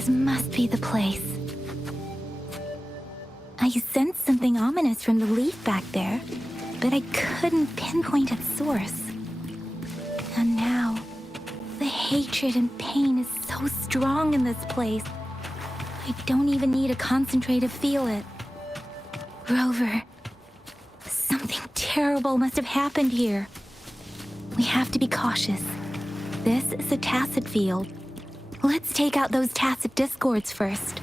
This must be the place. I sensed something ominous from the leaf back there, but I couldn't pinpoint its source. And now, the hatred and pain is so strong in this place. I don't even need to concentrate to feel it. Rover, something terrible must have happened here. We have to be cautious. This is a tacit field. Let's take out those tacit discords first.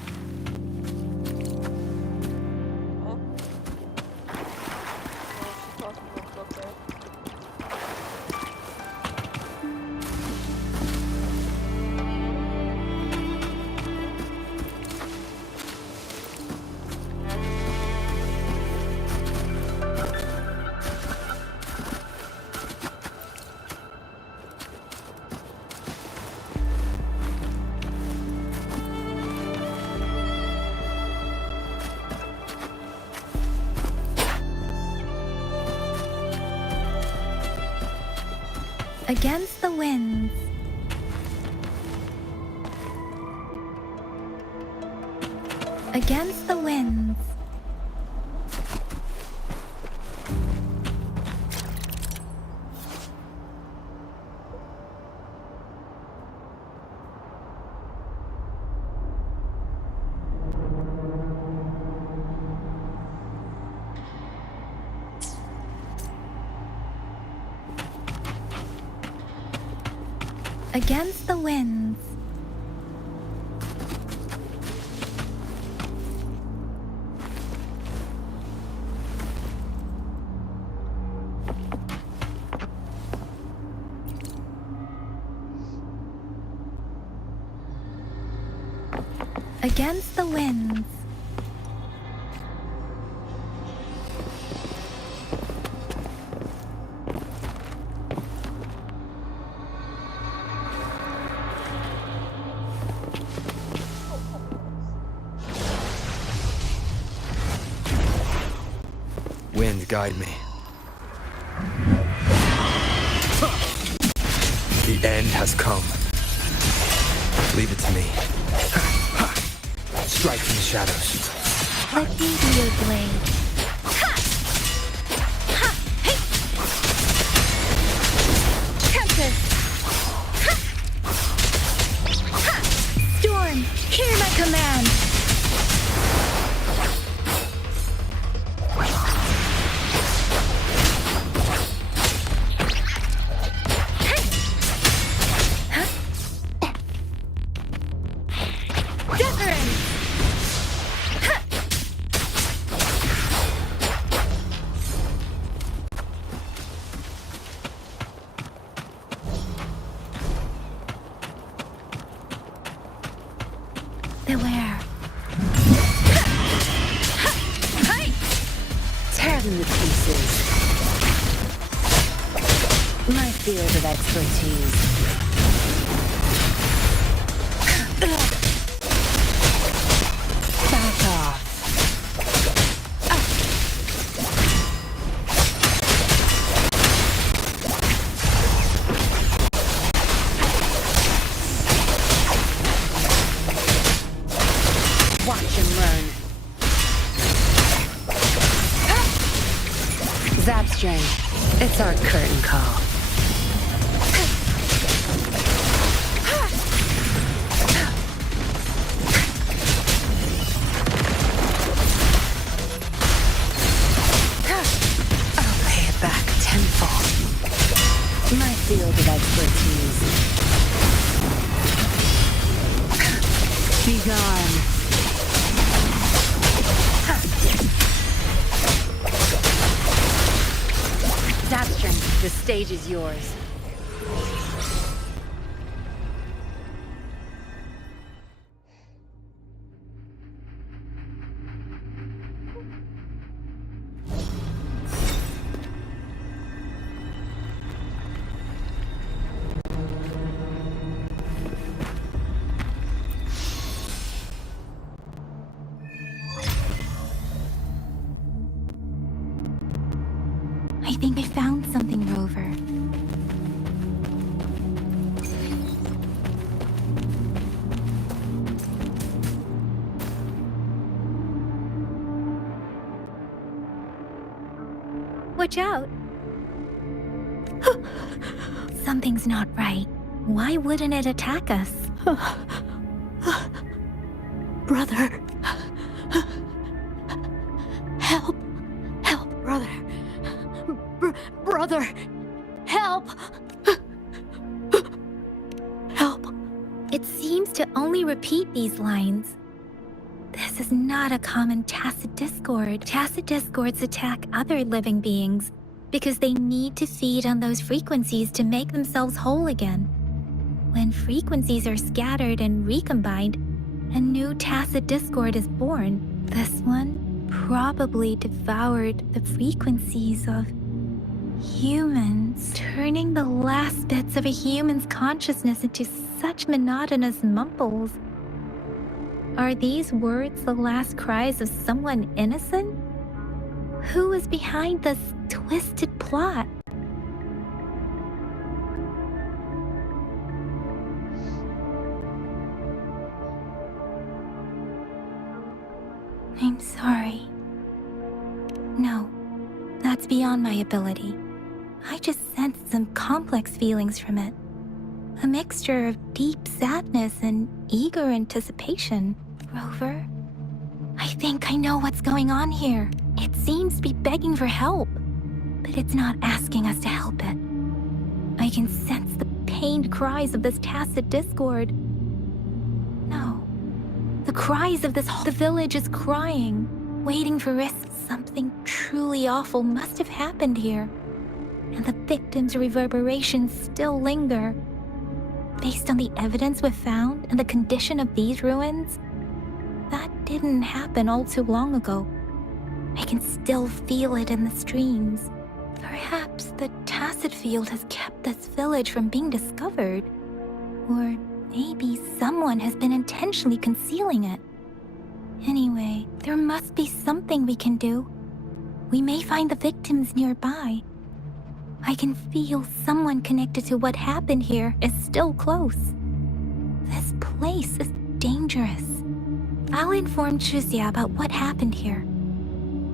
Against the winds. Against the winds. Against the winds. Against the winds. Wind, guide me. The end has come. Leave it to me. Strike from the shadows. Let me be your blade. Tempest! Storm, hear my command! Beware. Tear them to pieces. My field of expertise. Back off. Watch him run. Zapstring, it's our curtain call. I'll pay it back tenfold. My field of expertise. Be gone. Zapstring, the stage is yours. I think I found something, Rover. Watch out! Something's not right. Why wouldn't it attack us? Brother. Help. Help, brother. Brother. Help. Help. It seems to only repeat these lines. This is not a common tacit discord. Tacit discords attack other living beings because they need to feed on those frequencies to make themselves whole again. When frequencies are scattered and recombined, a new tacit discord is born. This one probably devoured the frequencies of humans, turning the last bits of a human's consciousness into such monotonous mumbles. Are these words the last cries of someone innocent? Who is behind this twisted plot? I'm sorry. No, that's beyond my ability. I just sensed some complex feelings from it. A mixture of deep sadness and eager anticipation. Rover, I think I know what's going on here. It seems to be begging for help, but it's not asking us to help it. I can sense the pained cries of this tacit discord. No, the cries of this whole village is crying, waiting for risk. Something truly awful must have happened here, and the victims' reverberations still linger. Based on the evidence we've found and the condition of these ruins, that didn't happen all too long ago. I can still feel it in the streams. Perhaps the tacit field has kept this village from being discovered. Or maybe someone has been intentionally concealing it. Anyway, there must be something we can do. We may find the victims nearby. I can feel someone connected to what happened here is still close. This place is dangerous. I'll inform Chuzia about what happened here.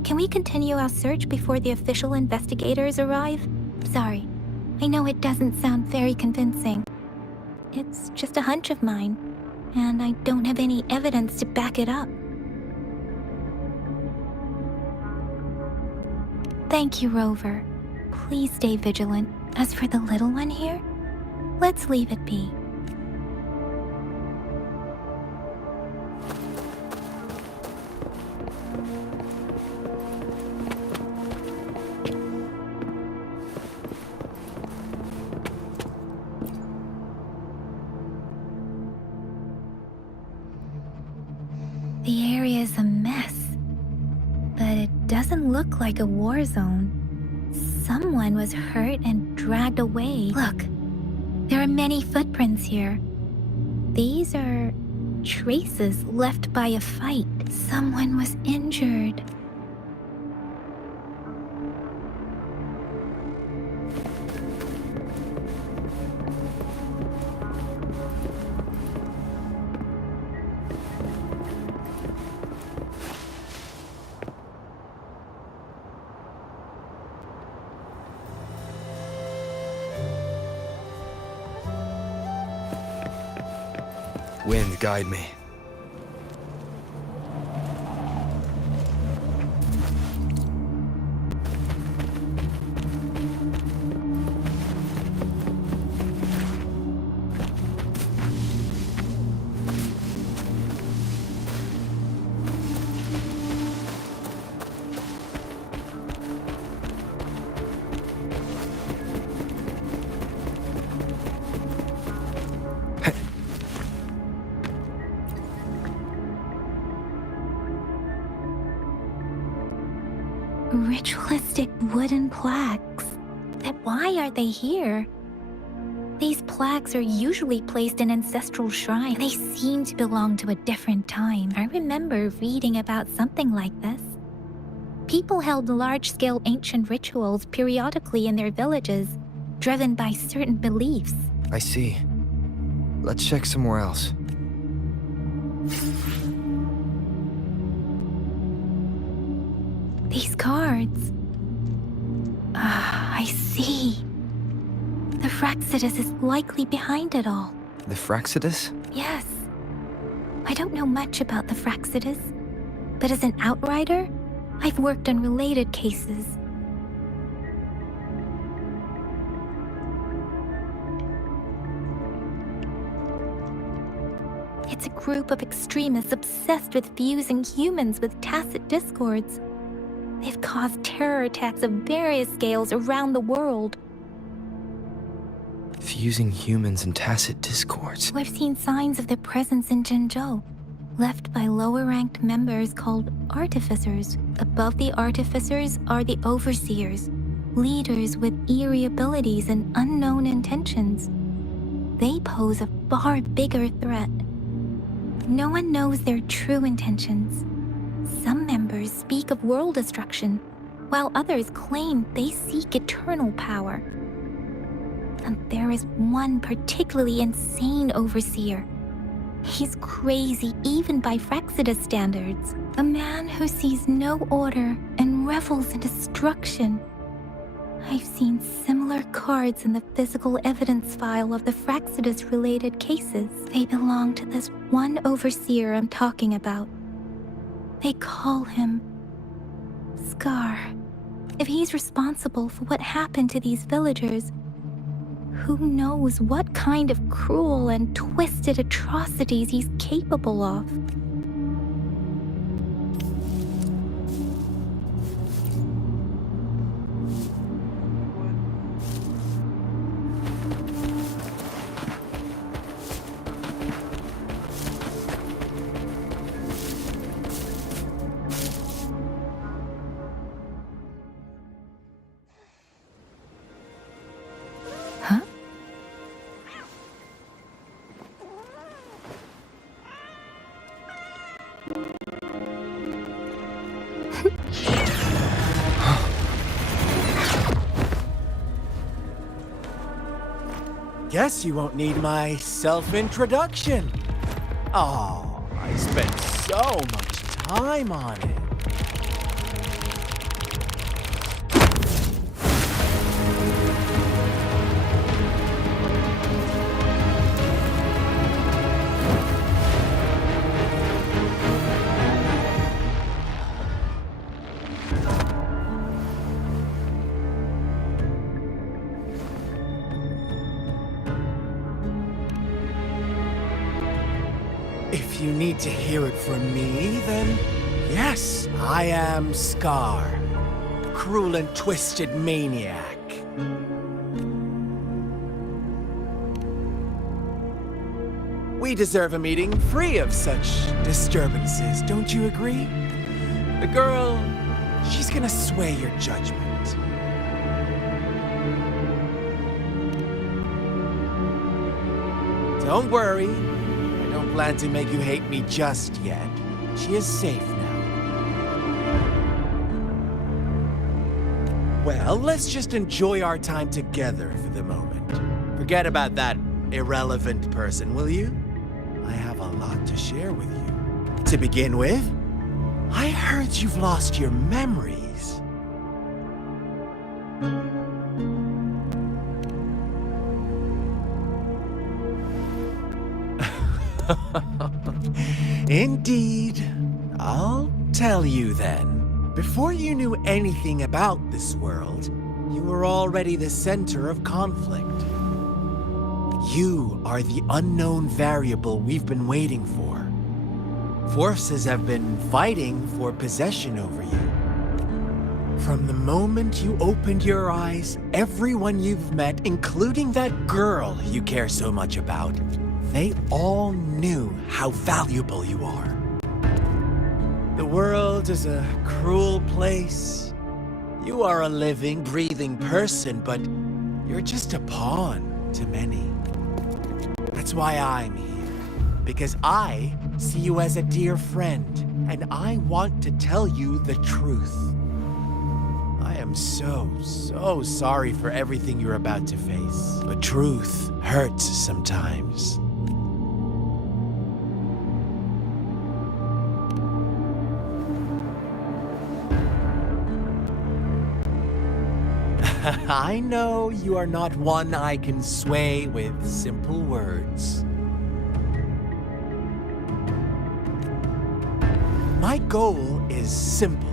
Can we continue our search before the official investigators arrive? Sorry, I know it doesn't sound very convincing. It's just a hunch of mine, and I don't have any evidence to back it up. Thank you, Rover. Please stay vigilant. As for the little one here, let's leave it be. The area is a mess, but it doesn't look like a war zone. Someone was hurt and dragged away. Look, there are many footprints here. These are traces left by a fight. Someone was injured. Wind, guide me. Ritualistic wooden plaques. But why are they here? These plaques are usually placed in ancestral shrines. They seem to belong to a different time. I remember reading about something like this. People held large-scale ancient rituals periodically in their villages, driven by certain beliefs. I see. Let's check somewhere else. These cards. I see. The Fraxidus is likely behind it all. The Fraxidus? Yes. I don't know much about the Fraxidus, but as an outrider, I've worked on related cases. It's a group of extremists obsessed with fusing humans with tacit discords. They've caused terror attacks of various scales around the world. Fusing humans and tacit discords. We've seen signs of their presence in Zhengzhou, left by lower-ranked members called artificers. Above the artificers are the overseers, leaders with eerie abilities and unknown intentions. They pose a far bigger threat. No one knows their true intentions. Some members speak of world destruction, while others claim they seek eternal power. And there is one particularly insane overseer. He's crazy even by Fraxidus standards. A man who sees no order and revels in destruction. I've seen similar cards in the physical evidence file of the Fraxidus-related cases. They belong to this one overseer I'm talking about. They call him Scar. If he's responsible for what happened to these villagers, who knows what kind of cruel and twisted atrocities he's capable of? Huh? Guess you won't need my self-introduction. Oh, I spent so much time on it. If you need to hear it from me, then yes, I am Scar, cruel and twisted maniac. We deserve a meeting free of such disturbances, don't you agree? The girl, she's gonna sway your judgment. Don't worry. I don't plan to make you hate me just yet. She is safe now. Well, let's just enjoy our time together for the moment. Forget about that irrelevant person, will you? I have a lot to share with you. To begin with, I heard you've lost your memories. Indeed. I'll tell you then. Before you knew anything about this world, you were already the center of conflict. You are the unknown variable we've been waiting for. Forces have been fighting for possession over you. From the moment you opened your eyes, everyone you've met, including that girl you care so much about, they all knew how valuable you are. The world is a cruel place. You are a living, breathing person, but you're just a pawn to many. That's why I'm here. Because I see you as a dear friend, and I want to tell you the truth. I am so sorry for everything you're about to face. But truth hurts sometimes. I know you are not one I can sway with simple words. My goal is simple.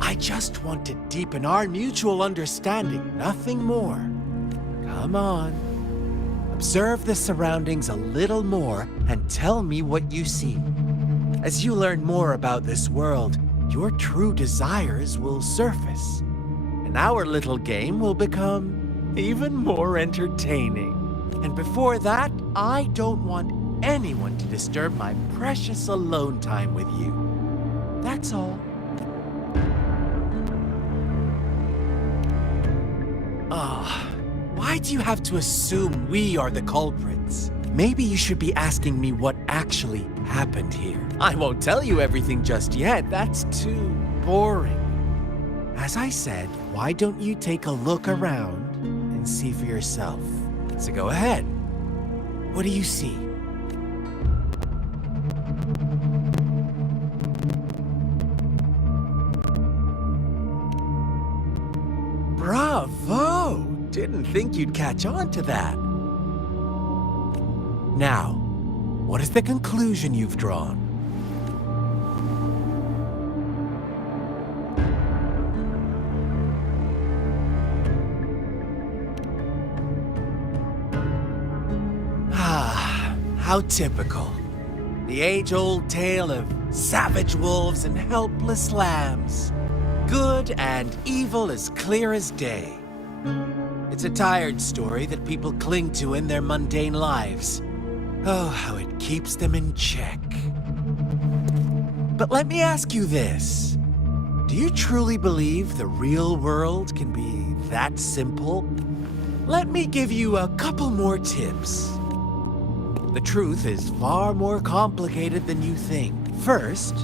I just want to deepen our mutual understanding, nothing more. Come on. Observe the surroundings a little more and tell me what you see. As you learn more about this world, your true desires will surface, and our little game will become even more entertaining. And before that, I don't want anyone to disturb my precious alone time with you. That's all. Why do you have to assume we are the culprits? Maybe you should be asking me what actually happened here. I won't tell you everything just yet. That's too boring. As I said, why don't you take a look around and see for yourself? So go ahead. What do you see? Bravo! Didn't think you'd catch on to that. Now, what is the conclusion you've drawn? How typical. The age-old tale of savage wolves and helpless lambs. Good and evil as clear as day. It's a tired story that people cling to in their mundane lives. Oh, how it keeps them in check. But let me ask you this. Do you truly believe the real world can be that simple? Let me give you a couple more tips. The truth is far more complicated than you think. First,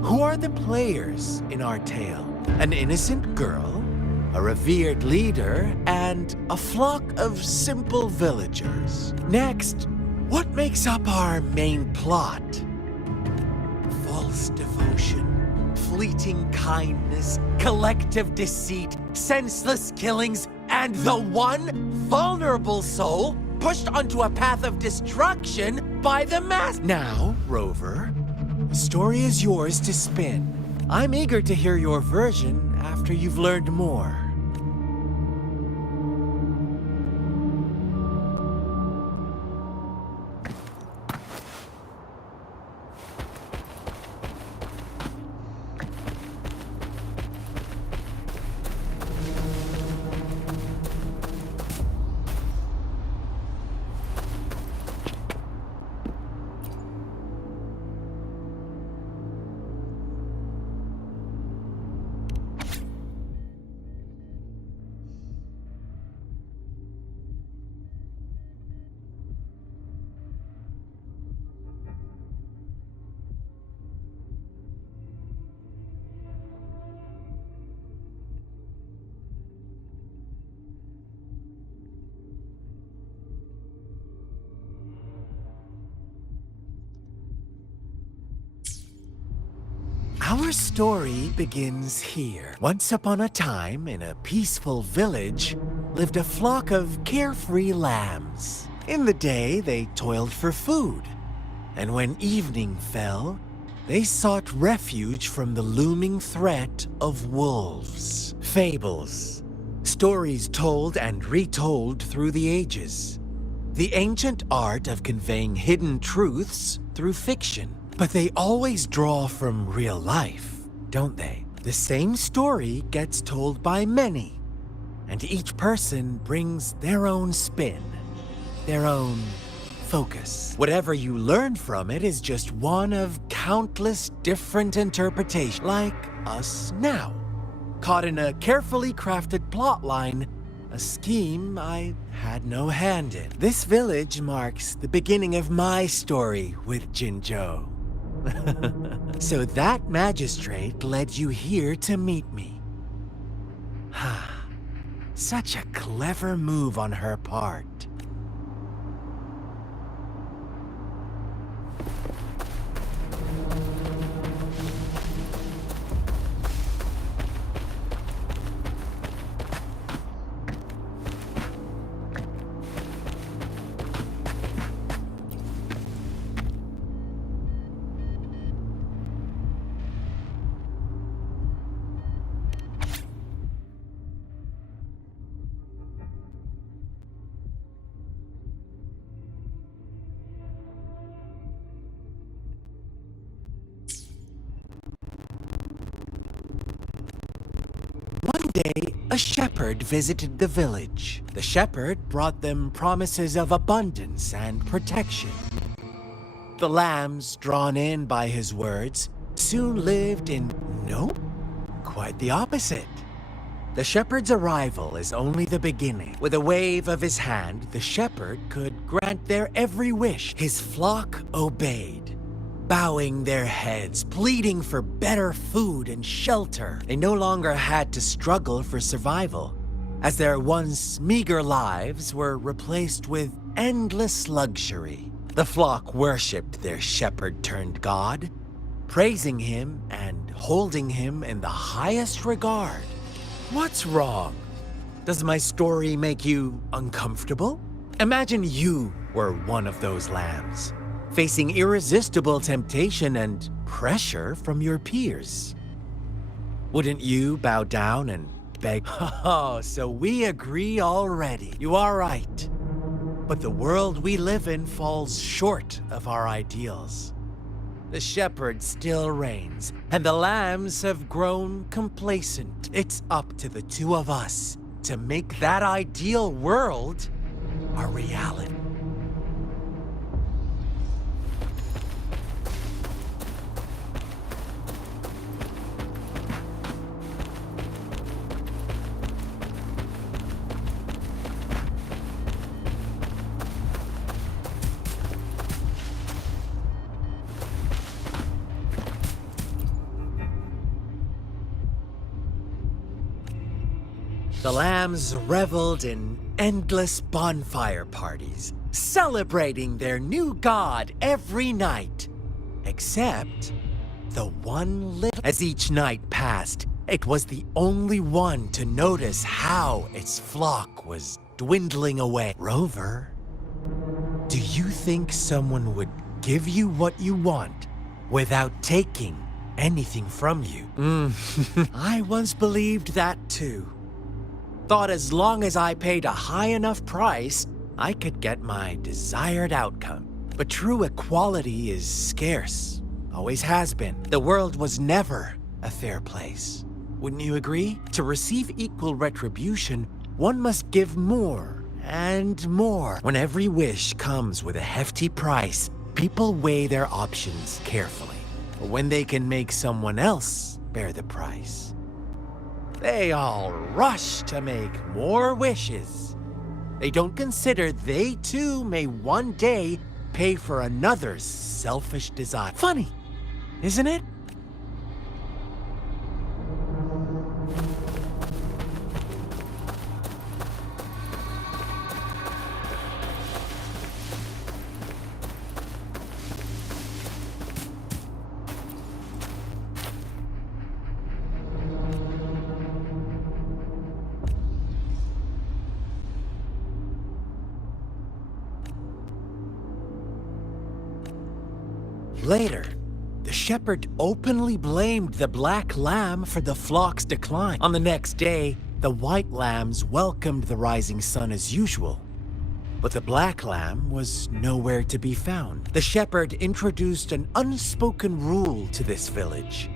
who are the players in our tale? An innocent girl, a revered leader, and a flock of simple villagers. Next, what makes up our main plot? False devotion, fleeting kindness, collective deceit, senseless killings, and the one vulnerable soul pushed onto a path of destruction by the mass. Now, Rover, the story is yours to spin. I'm eager to hear your version after you've learned more. Our story begins here. Once upon a time, in a peaceful village, lived a flock of carefree lambs. In the day, they toiled for food. And when evening fell, they sought refuge from the looming threat of wolves. Fables. Stories told and retold through the ages. The ancient art of conveying hidden truths through fiction. But they always draw from real life, don't they? The same story gets told by many, and each person brings their own spin, their own focus. Whatever you learn from it is just one of countless different interpretations, like us now. Caught in a carefully crafted plotline, a scheme I had no hand in. This village marks the beginning of my story with Jinzhou. So that magistrate led you here to meet me. Such a clever move on her part. day, a shepherd visited the village. The shepherd brought them promises of abundance and protection. The lambs, drawn in by his words, soon lived in quite the opposite. The shepherd's arrival is only the beginning. With a wave of his hand, the shepherd could grant their every wish. His flock obeyed, bowing their heads, pleading for better food and shelter. They no longer had to struggle for survival, as their once meager lives were replaced with endless luxury. The flock worshipped their shepherd-turned-god, praising him and holding him in the highest regard. What's wrong? Does my story make you uncomfortable? Imagine you were one of those lambs, facing irresistible temptation and pressure from your peers. Wouldn't you bow down and beg? Oh, so we agree already. You are right. But the world we live in falls short of our ideals. The shepherd still reigns, and the lambs have grown complacent. It's up to the two of us to make that ideal world a reality. The lambs reveled in endless bonfire parties, celebrating their new god every night. Except the one little... As each night passed, it was the only one to notice how its flock was dwindling away. Rover, do you think someone would give you what you want without taking anything from you? I once believed that too. Thought as long as I paid a high enough price, I could get my desired outcome. But true equality is scarce. Always has been. The world was never a fair place. Wouldn't you agree? To receive equal retribution, one must give more and more. When every wish comes with a hefty price, people weigh their options carefully. But when they can make someone else bear the price, they all rush to make more wishes. They don't consider they too may one day pay for another's selfish desire. Funny, isn't it? Later, the shepherd openly blamed the black lamb for the flock's decline. On the next day, the white lambs welcomed the rising sun as usual. But the black lamb was nowhere to be found. The shepherd introduced an unspoken rule to this village.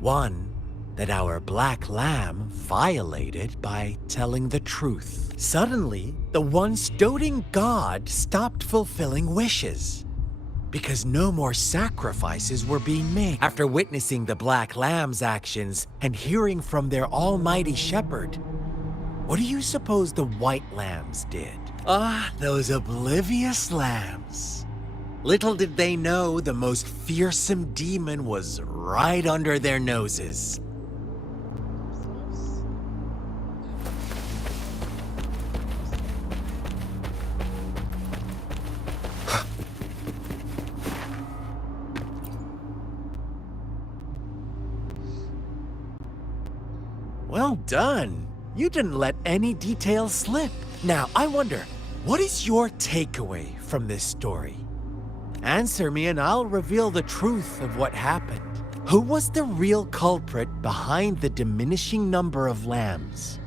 One that our black lamb violated by telling the truth. Suddenly, the once doting god stopped fulfilling wishes, because no more sacrifices were being made. After witnessing the black lamb's actions and hearing from their almighty shepherd, what do you suppose the white lambs did? Ah, those oblivious lambs. Little did they know the most fearsome demon was right under their noses. Well done. You didn't let any details slip. Now, I wonder, what is your takeaway from this story? Answer me and I'll reveal the truth of what happened. Who was the real culprit behind the diminishing number of lambs?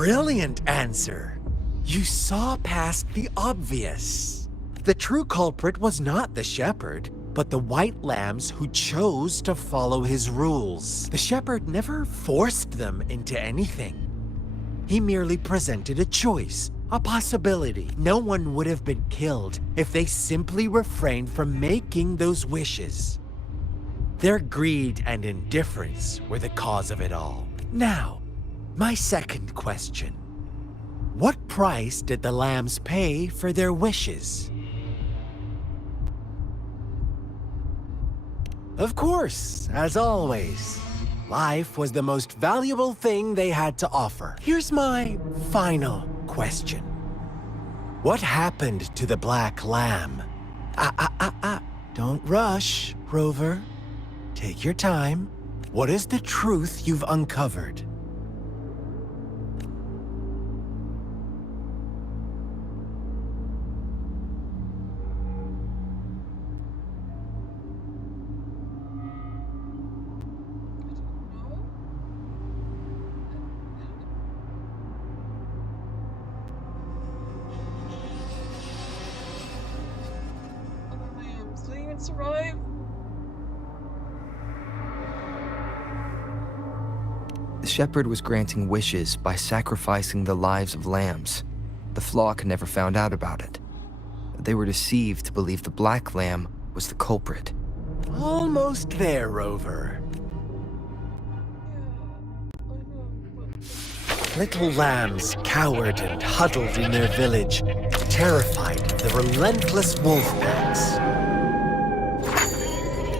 brilliant answer. You saw past the obvious. The true culprit was not the shepherd, but the white lambs who chose to follow his rules. The shepherd never forced them into anything. He merely presented a choice, a possibility. No one would have been killed if they simply refrained from making those wishes. Their greed and indifference were the cause of it all. Now, my second question. What price did the lambs pay for their wishes? Of course, as always, life was the most valuable thing they had to offer. Here's my final question. What happened to the black lamb? Don't rush, Rover. Take your time. What is the truth you've uncovered? Lambs, did they even survive? The shepherd was granting wishes by sacrificing the lives of lambs. The flock never found out about it. They were deceived to believe the black lamb was the culprit. Almost there, Rover. Yeah, I know, but Little lambs cowered and huddled in their village, terrified of the relentless wolf packs.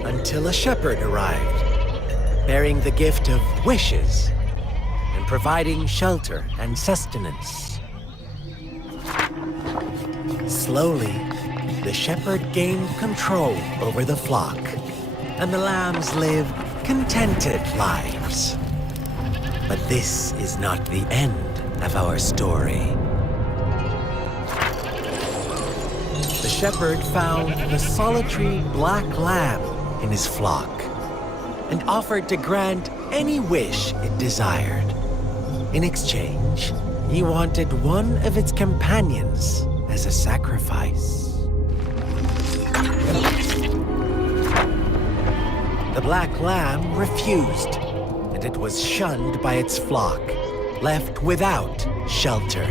Until a shepherd arrived, bearing the gift of wishes and providing shelter and sustenance. Slowly, the shepherd gained control over the flock, and the lambs lived contented lives. But this is not the end of our story. The shepherd found the solitary black lamb in his flock and offered to grant any wish it desired. In exchange, he wanted one of its companions as a sacrifice. The black lamb refused, and it was shunned by its flock, left without shelter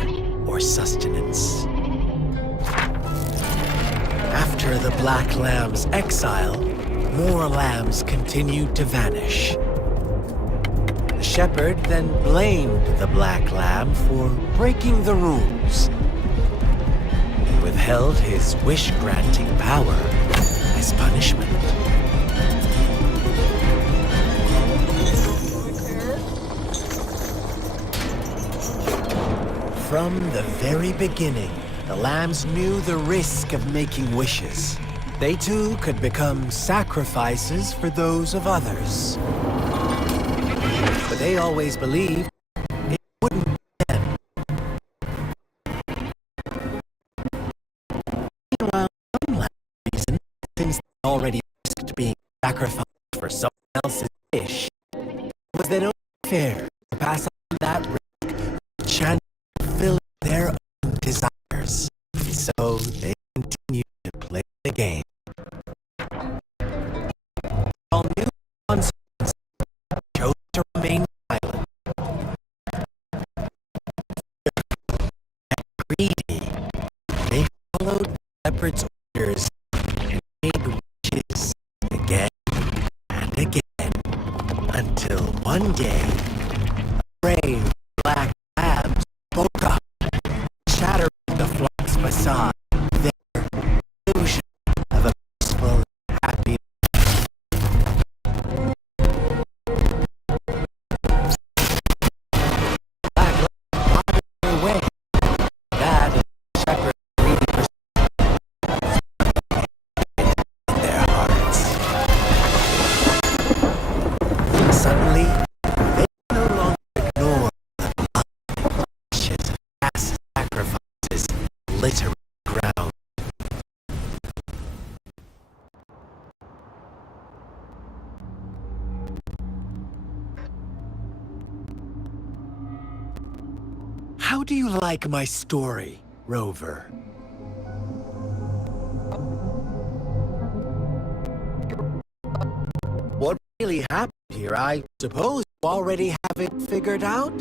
or sustenance. After the black lamb's exile, more lambs continued to vanish. The shepherd then blamed the black lamb for breaking the rules and withheld his wish-granting power as punishment. From the very beginning, the lambs knew the risk of making wishes. They too could become sacrifices for those of others. But they always believed it wouldn't be them. Meanwhile, one last reason, since they already risked being sacrificed for someone else's wish, was that only fair to pass on that risk a chance to fulfill their own desires. So they continued to play the game. All new concerts chose to remain silent. Greedy, they followed the shepherd's orders and made wishes again and again until one day, a brave black lamb spoke up, shattering the flock's facade, their illusion of a peaceful and happy. Black lamb honored their way. That is the shepherd greedy in their hearts. Suddenly, they How do you like my story, Rover? What really happened here, I suppose you already have it figured out?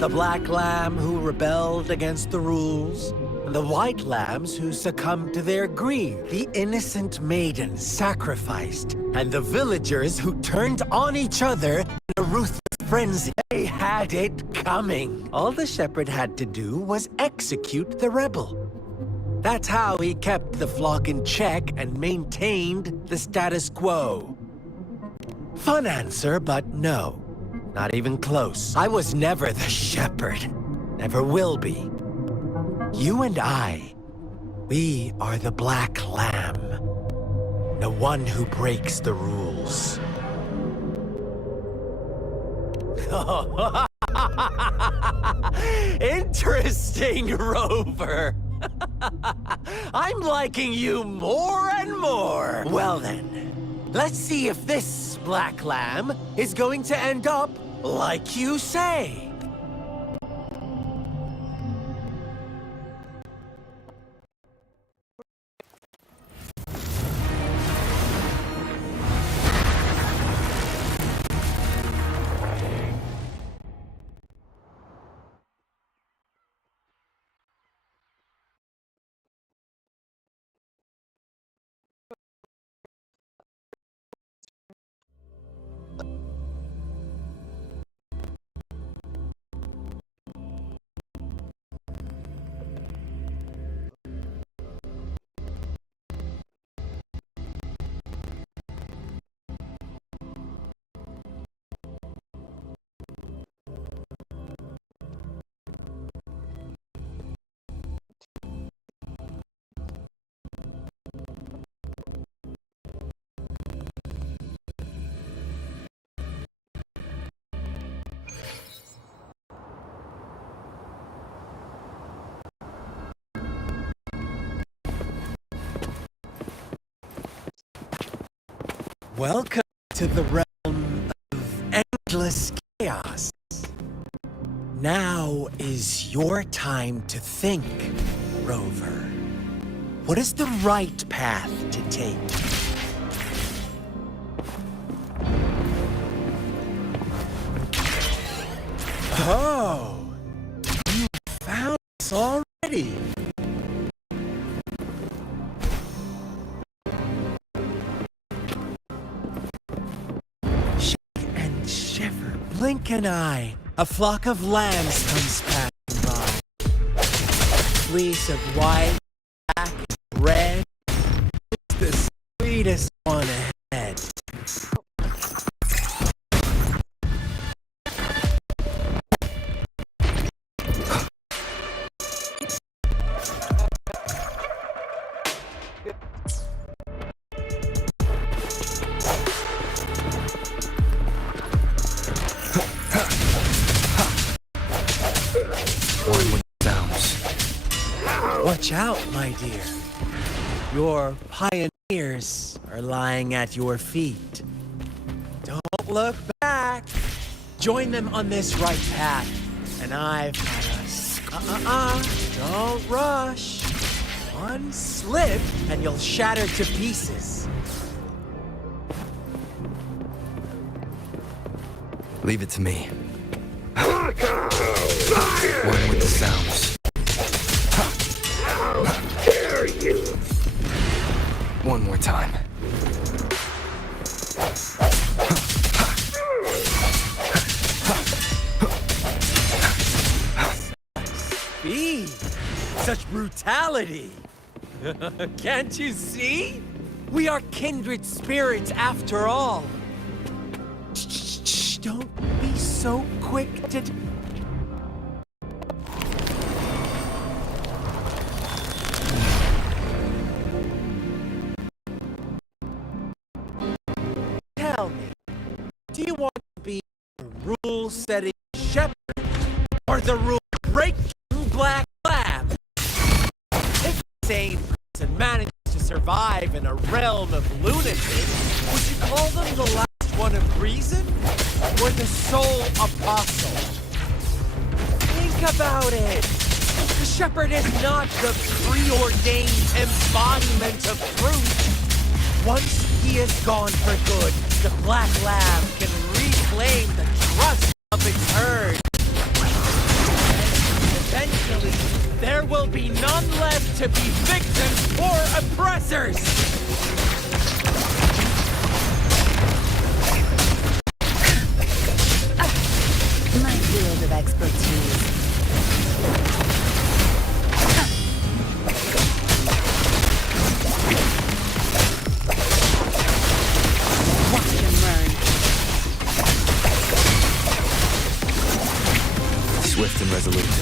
The black lamb who rebelled against the rules, and the white lambs who succumbed to their greed. The innocent maiden sacrificed, and the villagers who turned on each other in a ruthless frenzy. They had it coming. All the shepherd had to do was execute the rebel. That's how he kept the flock in check and maintained the status quo. Fun answer, but no. Not even close. I was never the shepherd. Never will be. You and I, we are the black lamb. The one who breaks the rules. Interesting, Rover. I'm liking you more and more. Well then, let's see if this black lamb is going to end up like you say. Welcome to the realm of endless chaos. Now is your time to think, Rover. What is the right path to take? Oh, you found us already. Blink an eye, a flock of lambs comes passing by. Fleece of white, black, and red. It's the sweetest one ahead. Watch out, my dear. Your pioneers are lying at your feet. Don't look back. Join them on this right path, and I've got us. Don't rush. One slip, and you'll shatter to pieces. Leave it to me. One with the sounds. Dare you? One more time. Speed! Such brutality! Can't you see? We are kindred spirits after all. Shh, don't be so quick to... Tell me, do you want to be the rule-setting shepherd or the rule-breaking black lamb? If a sane person manages to survive in a realm of lunatics, would you call them the last one of reason or the sole apostle? Think Think about it! The shepherd is not the preordained embodiment of truth. Once he is gone for good, the Black Lab can reclaim the trust of its herd. And eventually, there will be none left to be victims or oppressors! My field of expertise. Watch and learn. Swift and resolute.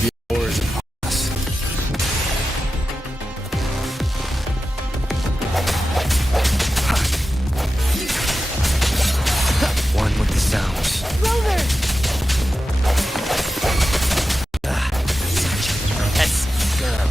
The hour is upon us. One with the sounds. Rover! Yes, girl.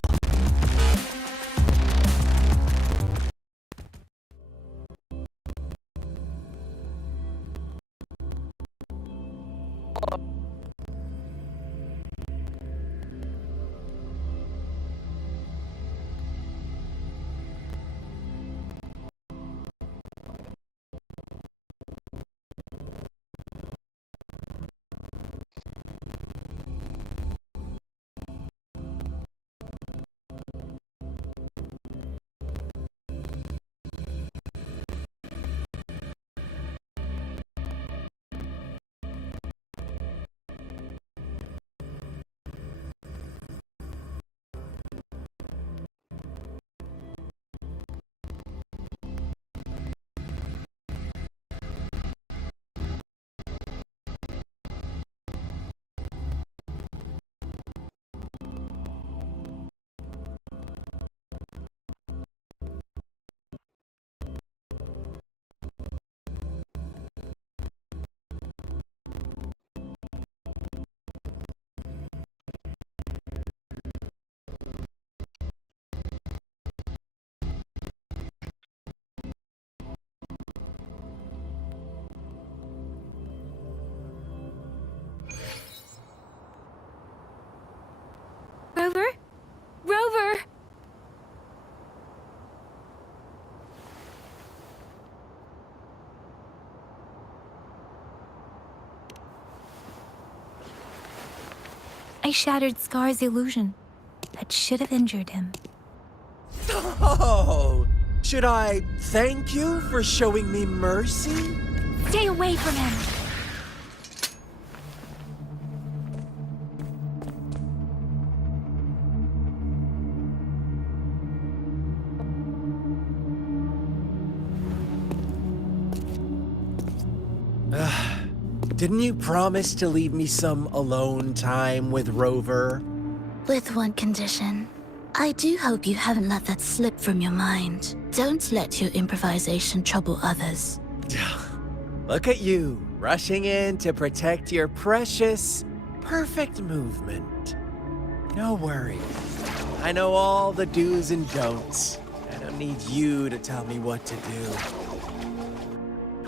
Rover? Rover! I shattered Scar's illusion. That should have injured him. Oh, should I thank you for showing me mercy? Stay away from him! Didn't you promise to leave me some alone time with Rover? With one condition. I do hope you haven't let that slip from your mind. Don't let your improvisation trouble others. Look at you, rushing in to protect your precious, perfect movement. No worries. I know all the do's and don'ts. I don't need you to tell me what to do.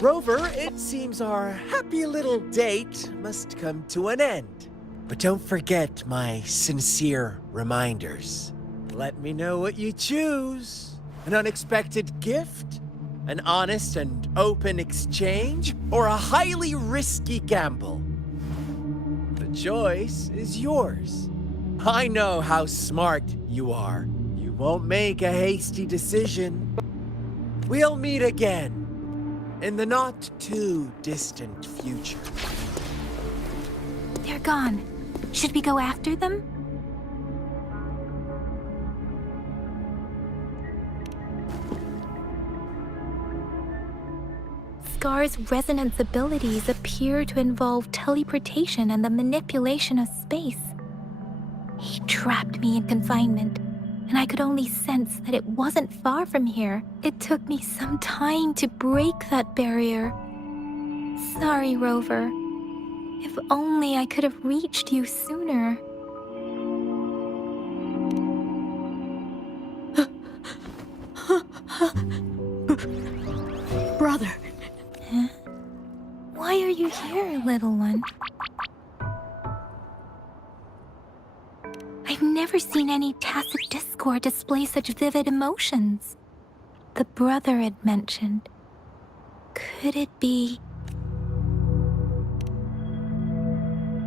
Rover, it seems our happy little date must come to an end. But don't forget my sincere reminders. Let me know what you choose. An unexpected gift? An honest and open exchange? Or a highly risky gamble? The choice is yours. I know how smart you are. You won't make a hasty decision. We'll meet again in the not-too-distant future. They're gone. Should we go after them? Scar's resonance abilities appear to involve teleportation and the manipulation of space. He trapped me in confinement, and I could only sense that it wasn't far from here. It took me some time to break that barrier. Sorry, Rover. If only I could have reached you sooner. Brother, Huh? Why are you here, little one? never seen any tacit discord display such vivid emotions. The brother had mentioned. Could it be...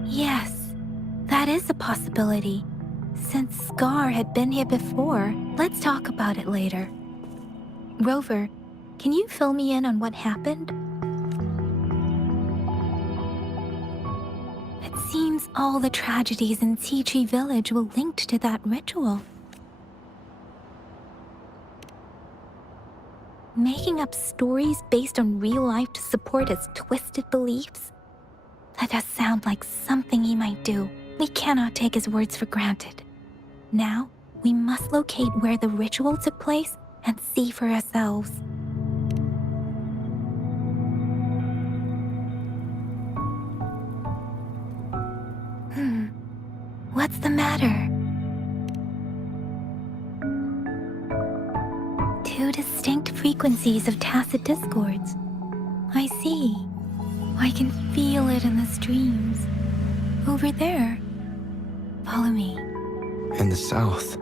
Yes, that is a possibility. Since Scar had been here before, let's talk about it later. Rover, can you fill me in on what happened? It seems all the tragedies in Tea Tree Village were linked to that ritual. Making up stories based on real life to support his twisted beliefs? That does sound like something he might do. We cannot take his words for granted. Now, we must locate where the ritual took place and see for ourselves. What's the matter? Two distinct frequencies of tacit discords. I see. I can feel it in the streams. Over there. Follow me. In the south.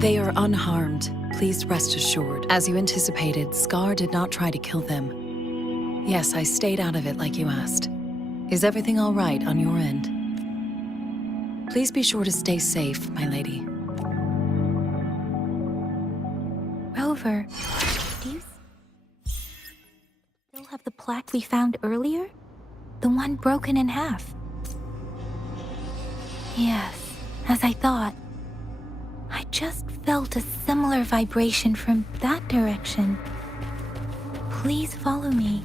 They are unharmed. Please rest assured. As you anticipated, Scar did not try to kill them. Yes, I stayed out of it like you asked. Is everything all right on your end? Please be sure to stay safe, my lady. Rover, do you still have the plaque we found earlier? The one broken in half? Yes, as I thought. I just felt a similar vibration from that direction. Please follow me.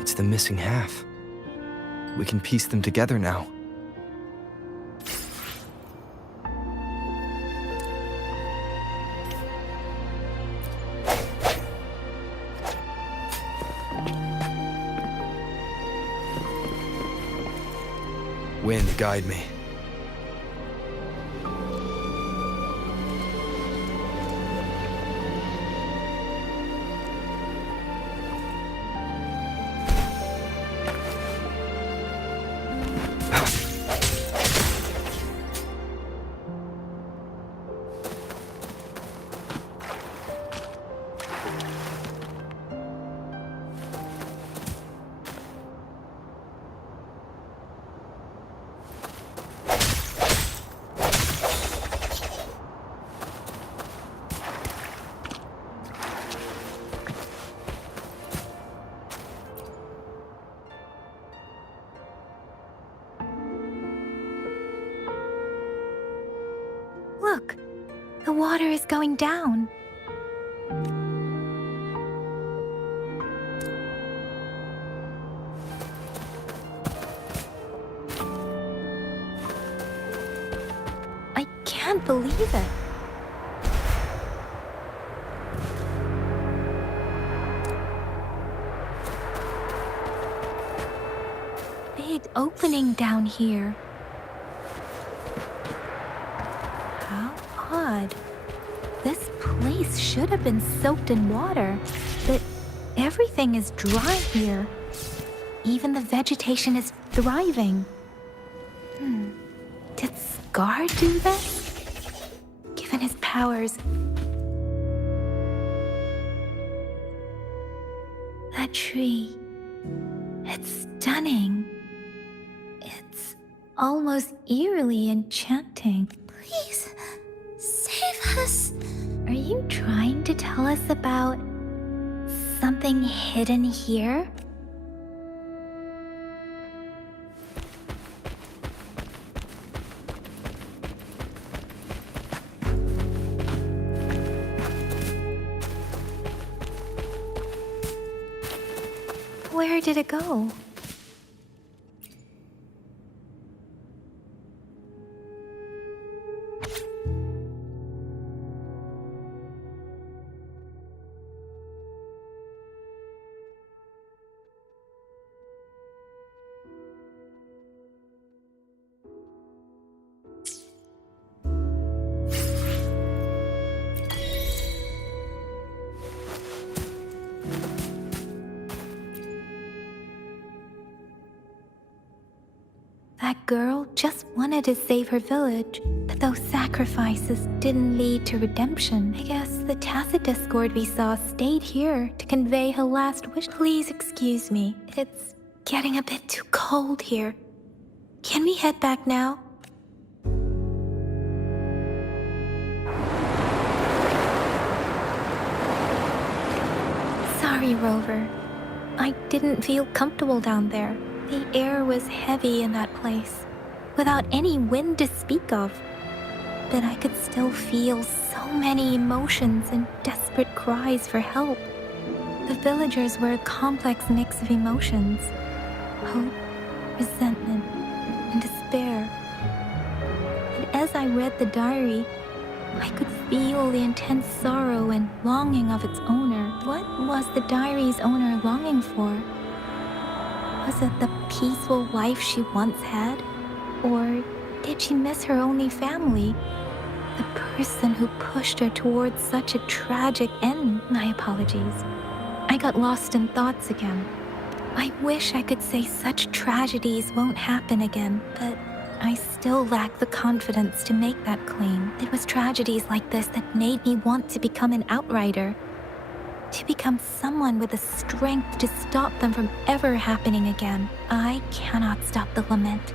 It's the missing half. We can piece them together now. Wind, guide me. Look, the water is going down. I can't believe it. Big opening down here. Odd. This place should have been soaked in water, but everything is dry here. Even the vegetation is thriving. Did Scar do this? Given his powers... That tree... It's stunning. It's almost eerily enchanting. Please, save us. Are you trying to tell us about something hidden here? Where did it go? That girl just wanted to save her village, but those sacrifices didn't lead to redemption. I guess the tacit discord we saw stayed here to convey her last wish. Please excuse me. It's getting a bit too cold here. Can we head back now? Sorry, Rover. I didn't feel comfortable down there. The air was heavy in that place, without any wind to speak of. But I could still feel so many emotions and desperate cries for help. The villagers were a complex mix of emotions: hope, resentment, and despair. And as I read the diary, I could feel the intense sorrow and longing of its owner. What was the diary's owner longing for? Was it the peaceful life she once had? Or did she miss her only family? The person who pushed her towards such a tragic end? My apologies. I got lost in thoughts again. I wish I could say such tragedies won't happen again, but I still lack the confidence to make that claim. It was tragedies like this that made me want to become an outrider. To become someone with the strength to stop them from ever happening again. I cannot stop the lament,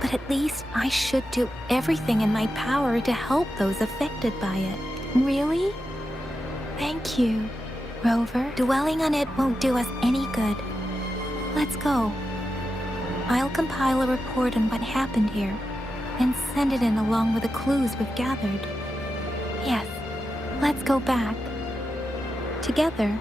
but at least I should do everything in my power to help those affected by it. Really? Thank you, Rover. Dwelling on it won't do us any good. Let's go. I'll compile a report on what happened here and send it in along with the clues we've gathered. Yes, let's go back. Together.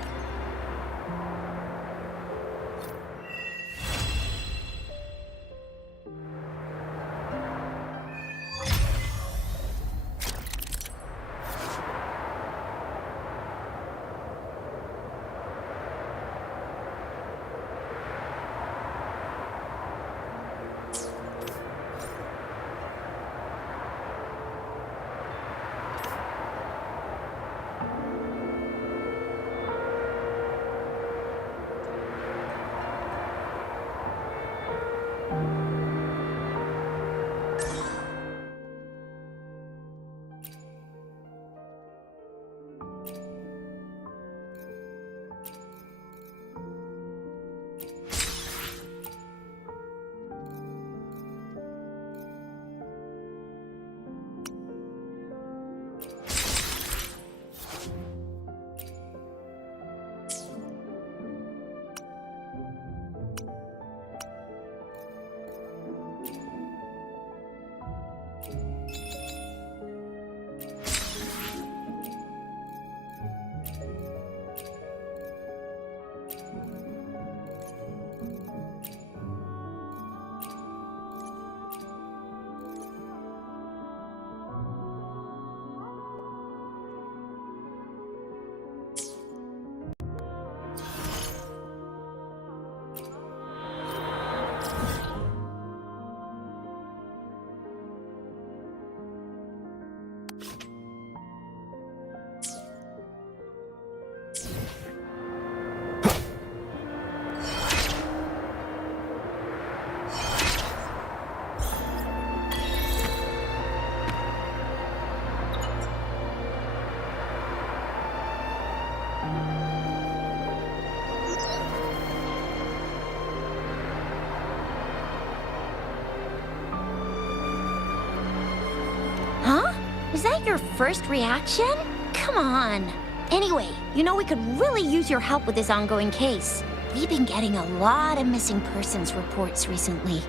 Is that your first reaction? Come on. Anyway, you know we could really use your help with this ongoing case. We've been getting a lot of missing persons reports recently.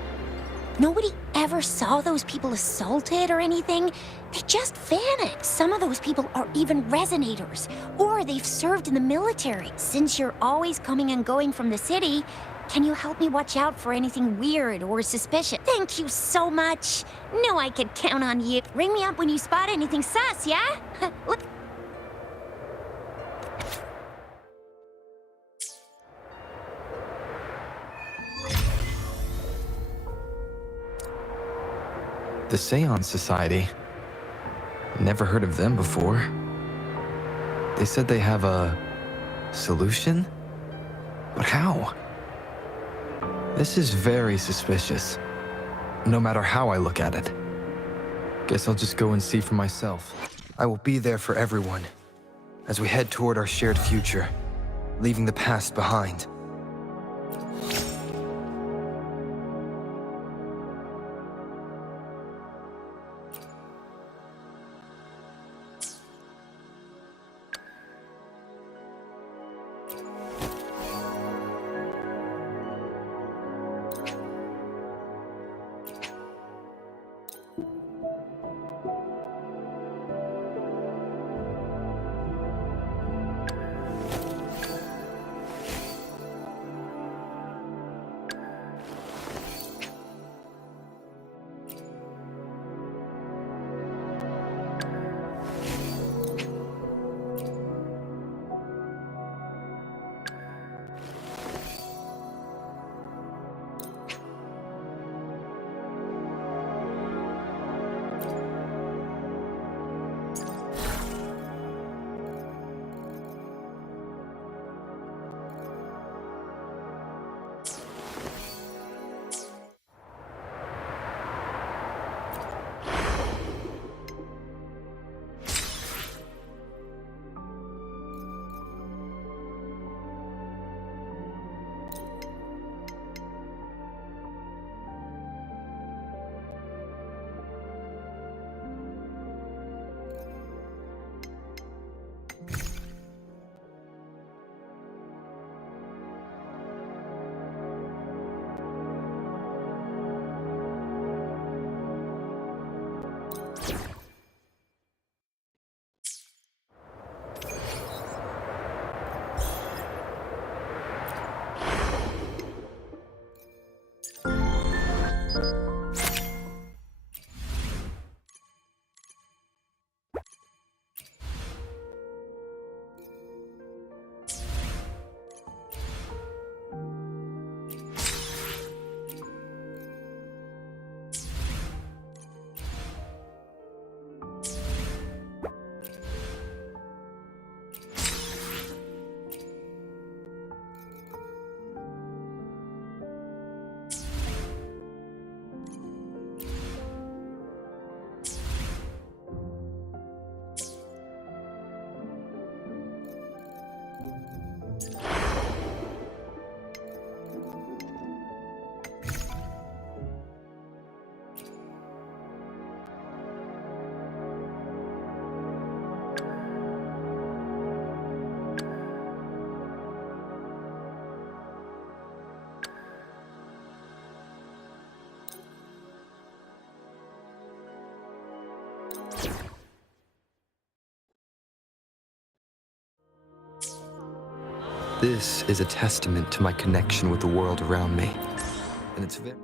Nobody ever saw those people assaulted or anything, they just vanished. Some of those people are even resonators, or they've served in the military. Since you're always coming and going from the city, can you help me watch out for anything weird or suspicious? Thank you so much. Know I could count on you. Ring me up when you spot anything sus, yeah? The Seance Society. Never heard of them before. They said they have a solution? But how? This is very suspicious, no matter how I look at it. Guess I'll just go and see for myself. I will be there for everyone as we head toward our shared future, leaving the past behind. This is a testament to my connection with the world around me. And it's very...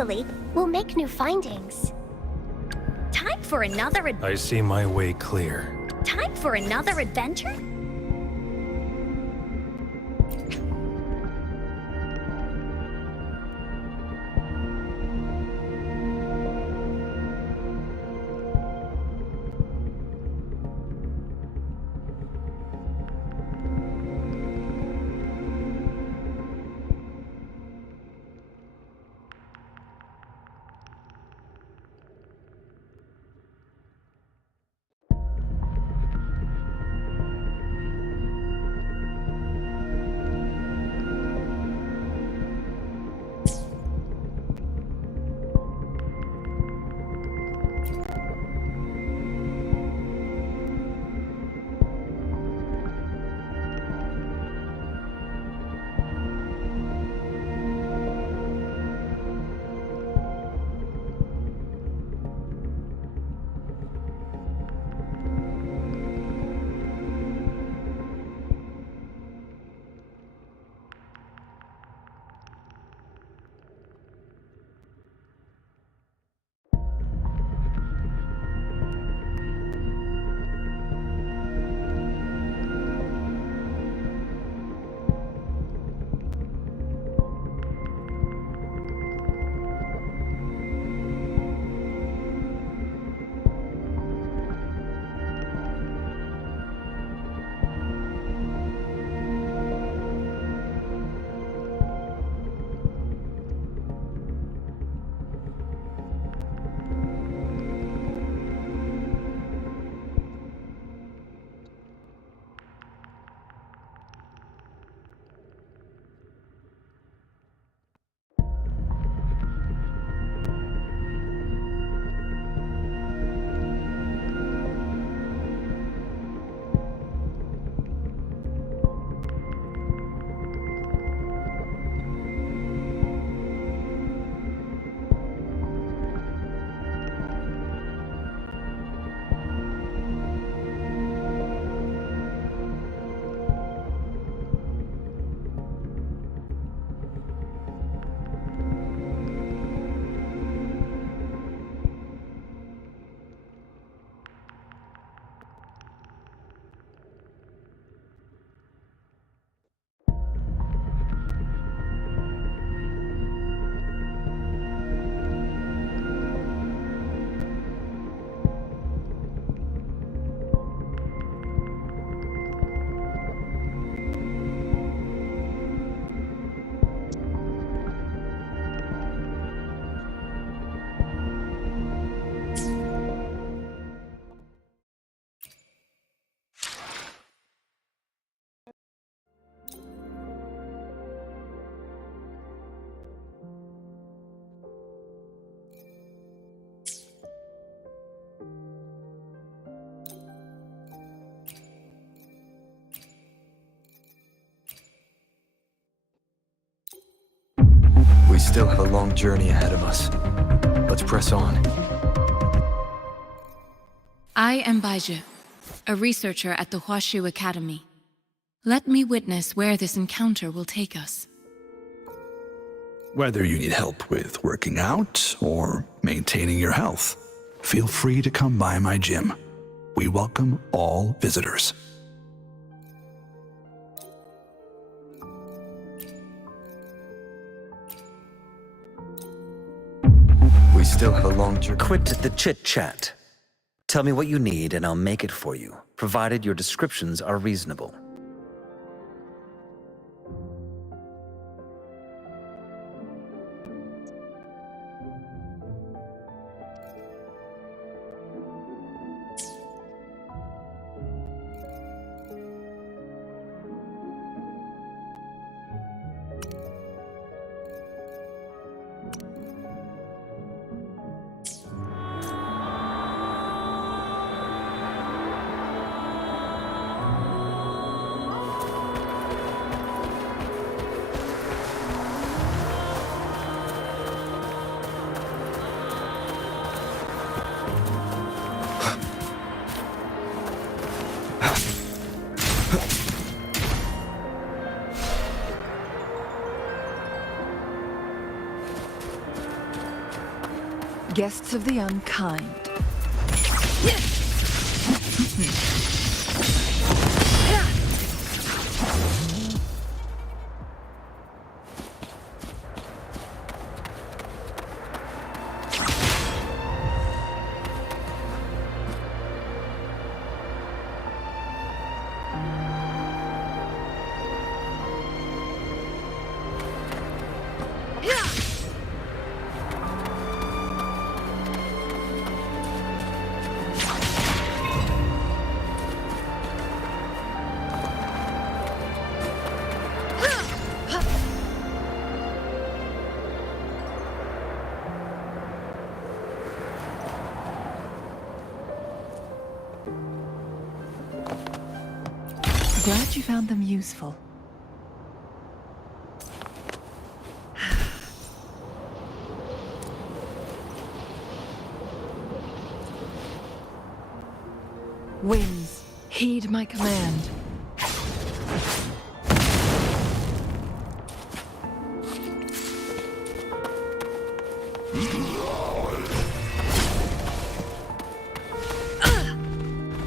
hopefully, we'll make new findings. Time for another I see my way clear. time for another adventure? We still have a long journey ahead of us. Let's press on. I am Baiju, a researcher at the Huashu Academy. Let me witness where this encounter will take us. Whether you need help with working out or maintaining your health, feel free to come by my gym. We welcome all visitors. We still have a long journey. Quit the chit-chat. Tell me what you need and I'll make it for you, provided your descriptions are reasonable. Guests of the unkind. Glad you found them useful. Winds, heed my command.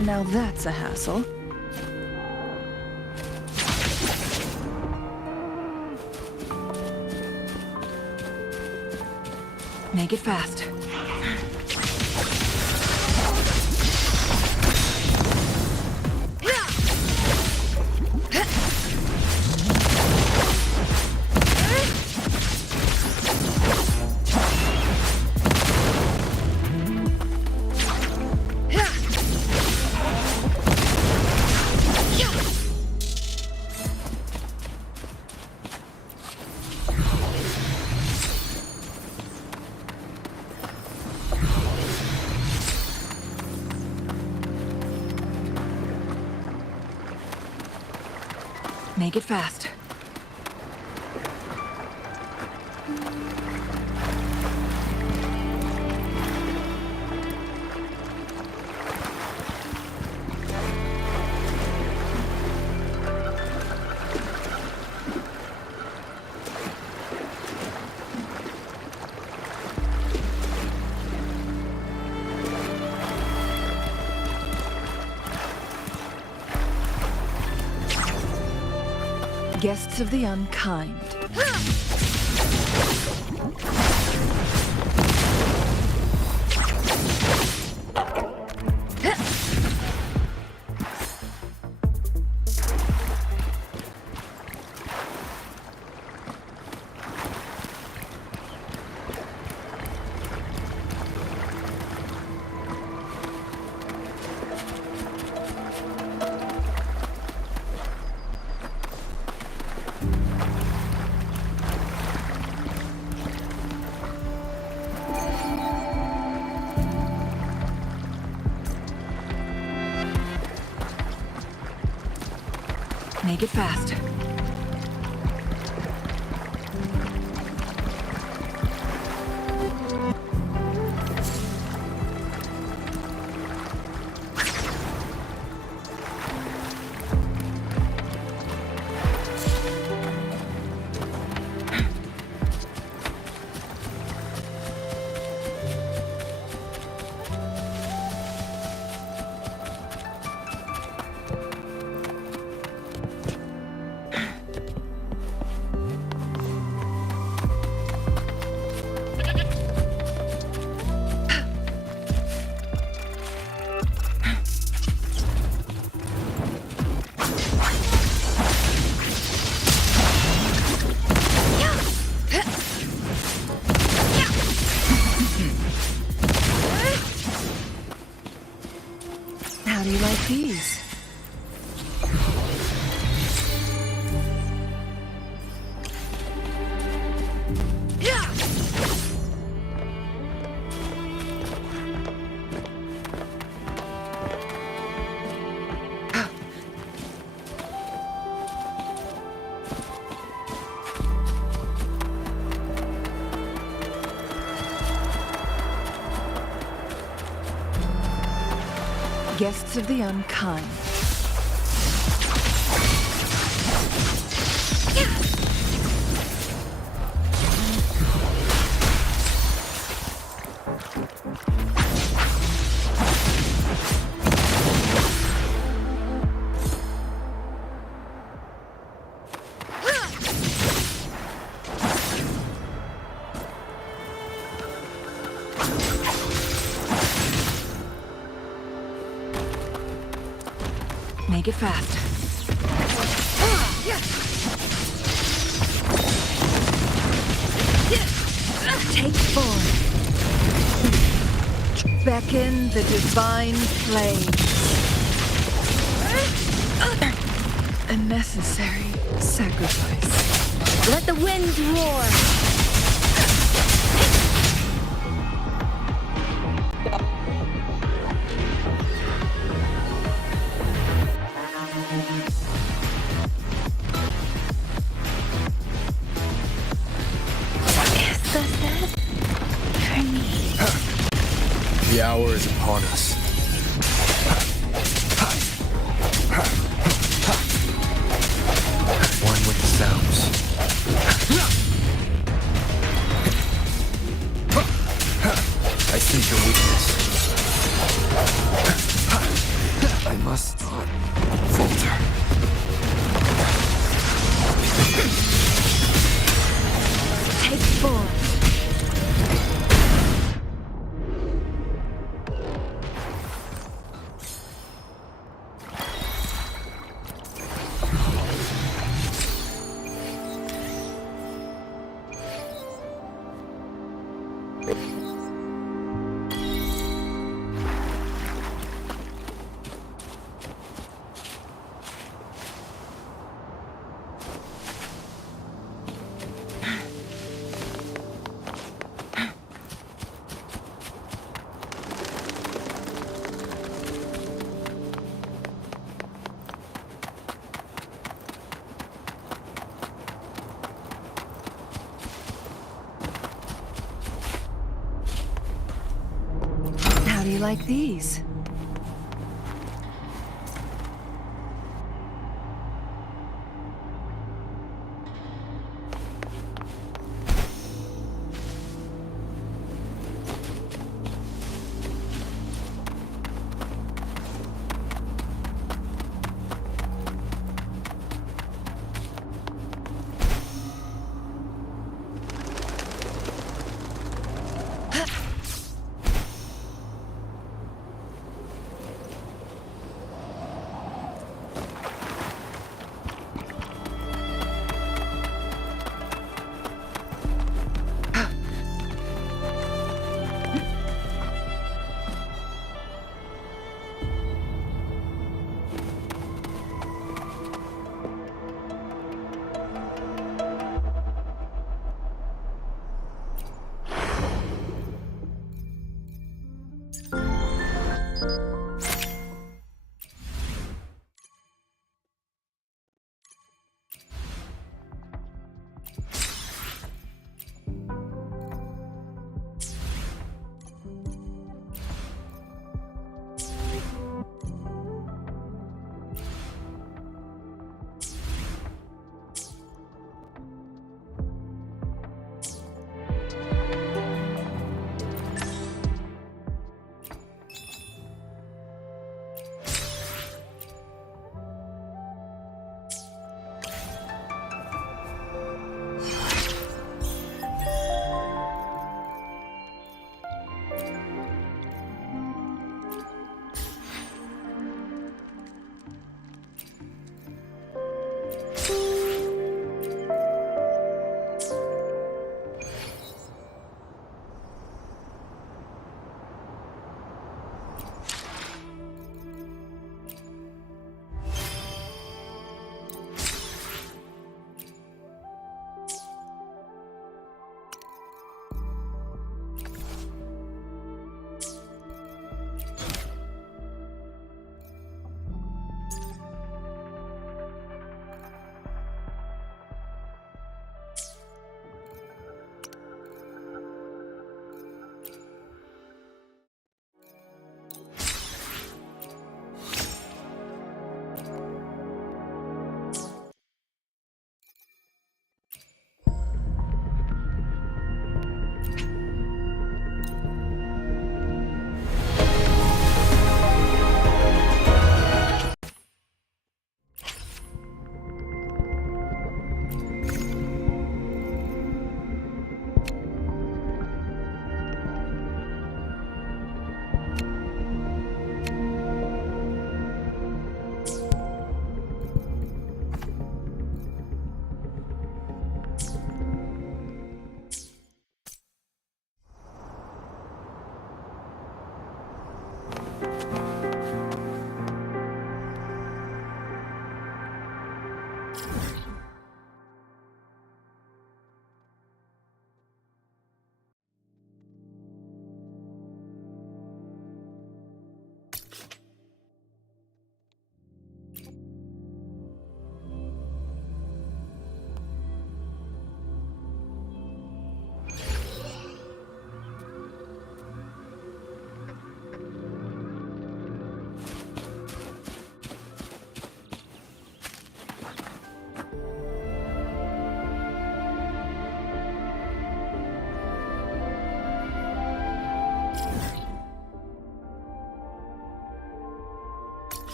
Now that's a hassle. Make it fast. Make it fast. Guests of the unkind. Make it fast. How do you like these? Guests of the unkind. Make it fast. Take form. Beckon the divine flame. A necessary sacrifice. Let the winds roar. Is this it? For me. The hour is upon us. One with the sounds. I sense your weakness. I must not falter. Take form. How do you like these?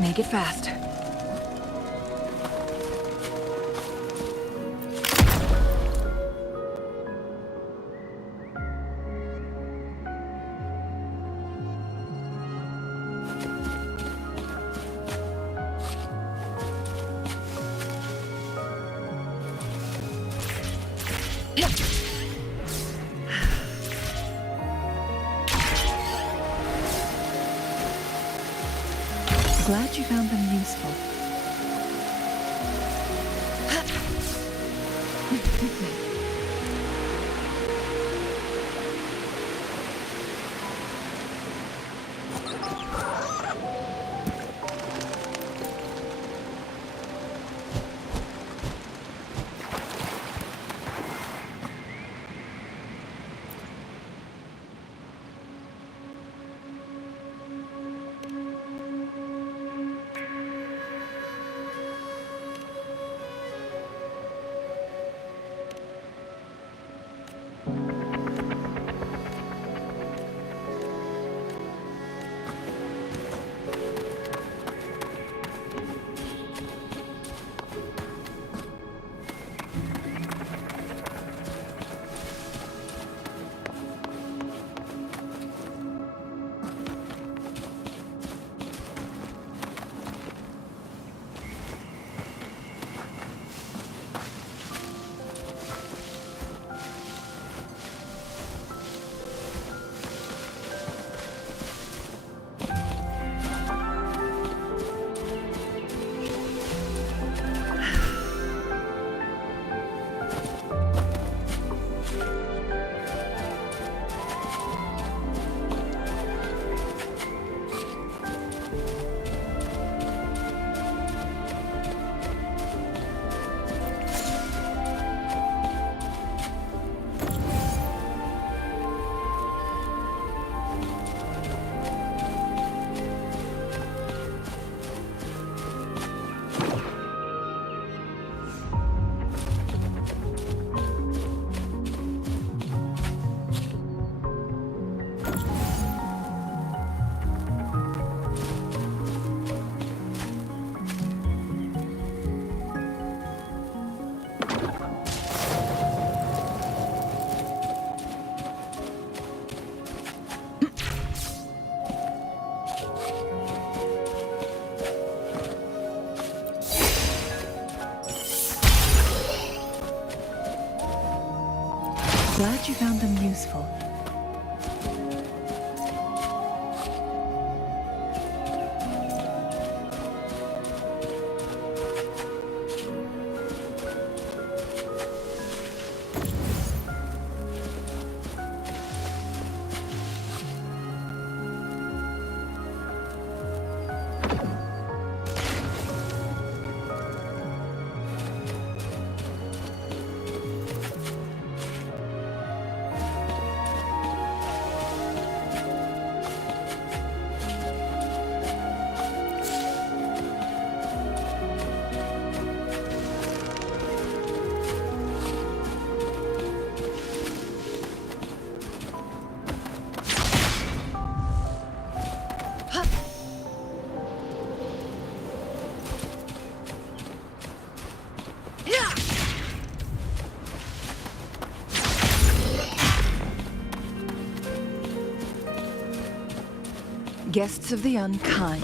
Make it fast. Glad you found them useful. Glad you found them useful. Guests of the unkind.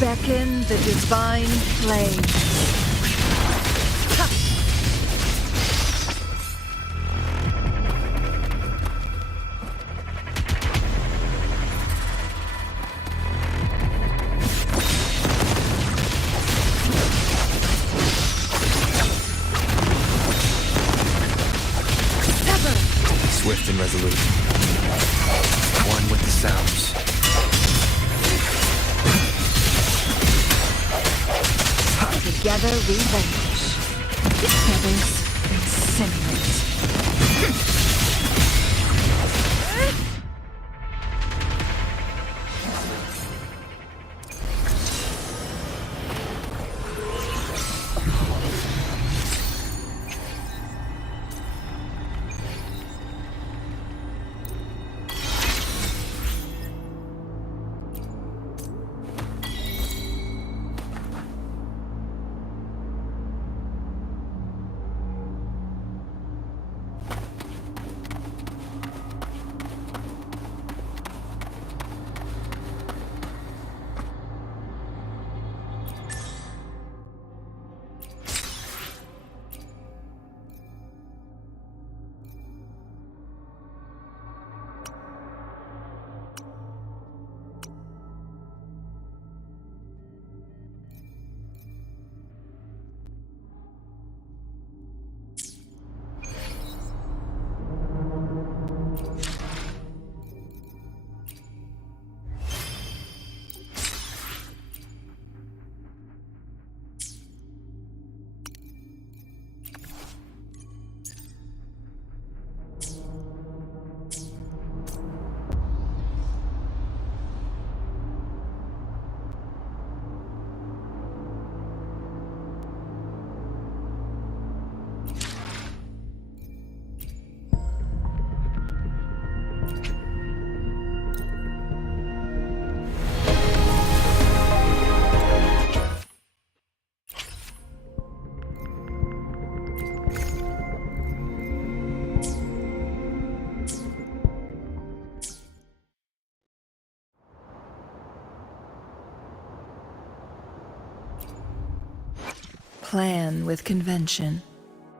Beckon the divine flame. Swift and resolute. One with the sounds. Together we vanish. Feathers incinerate. Plan with convention,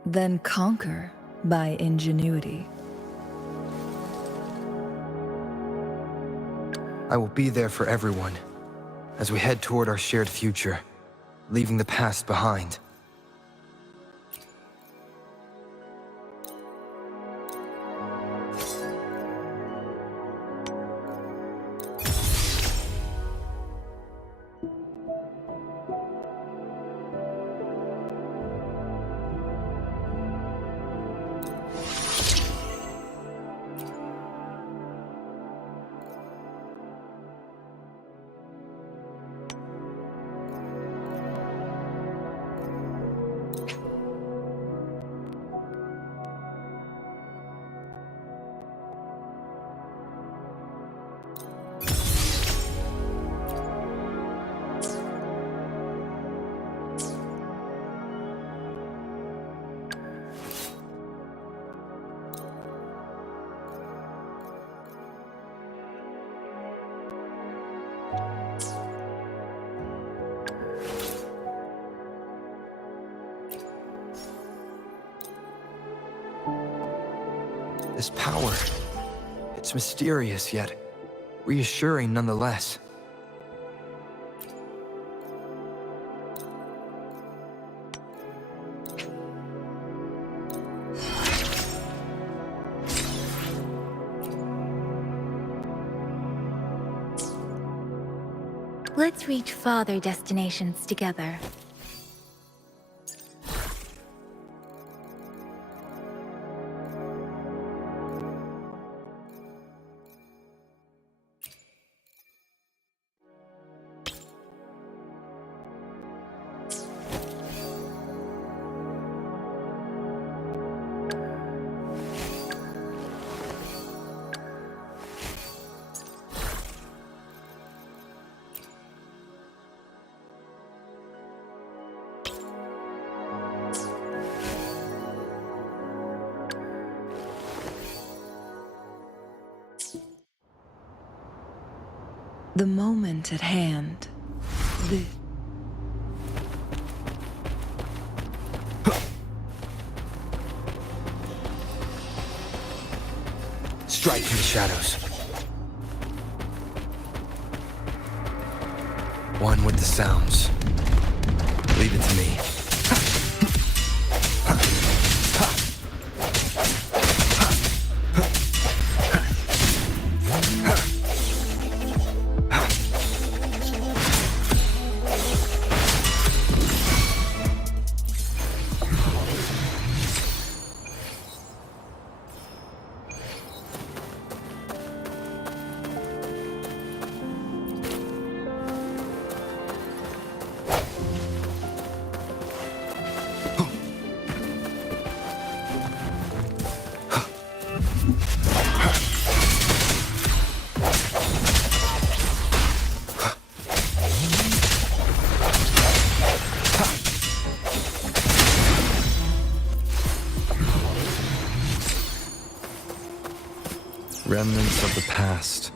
then conquer by ingenuity. I will be there for everyone as we head toward our shared future, leaving the past behind. This power, it's mysterious yet reassuring nonetheless. Let's reach farther destinations together. The moment at hand. The Strike in the shadows. One with the sounds. Leave it to me. Remnants of the past.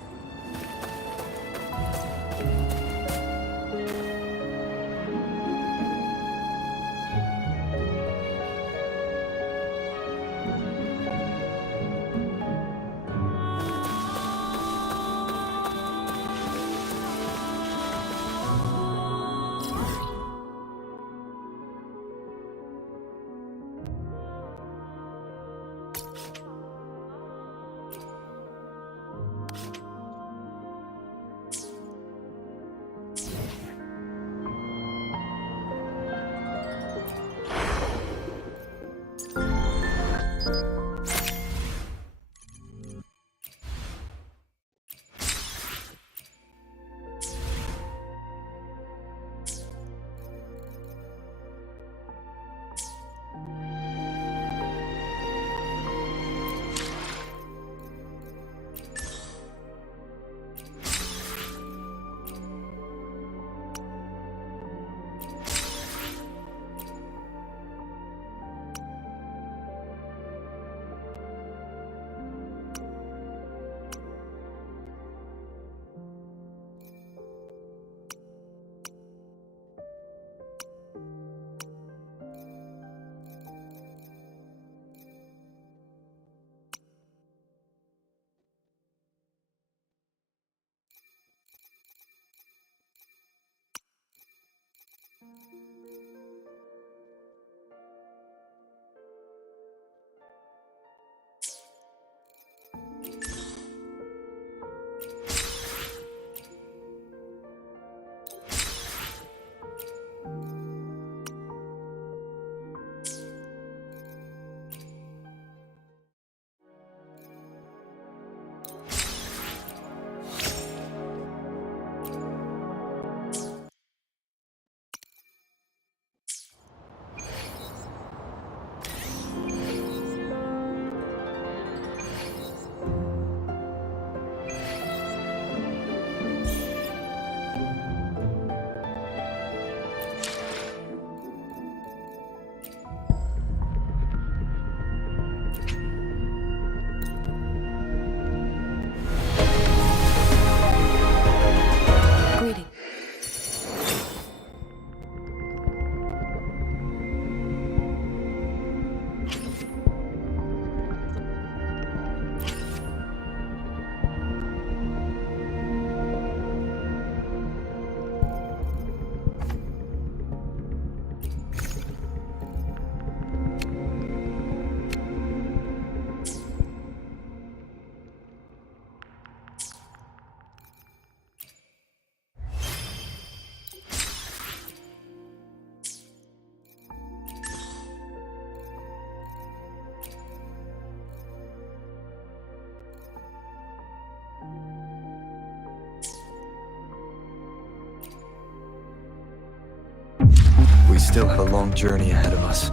We still have a long journey ahead of us.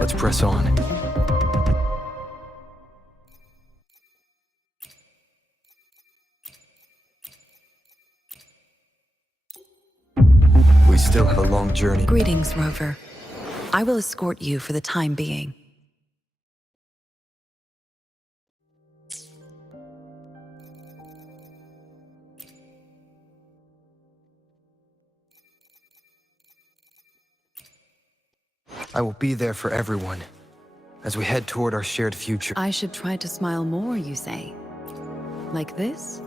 Let's press on. We still have a long journey. Greetings, Rover. I will escort you for the time being. I will be there for everyone as we head toward our shared future. I should try to smile more, you say? Like this?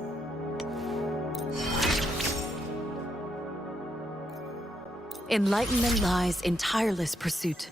Enlightenment lies in tireless pursuit.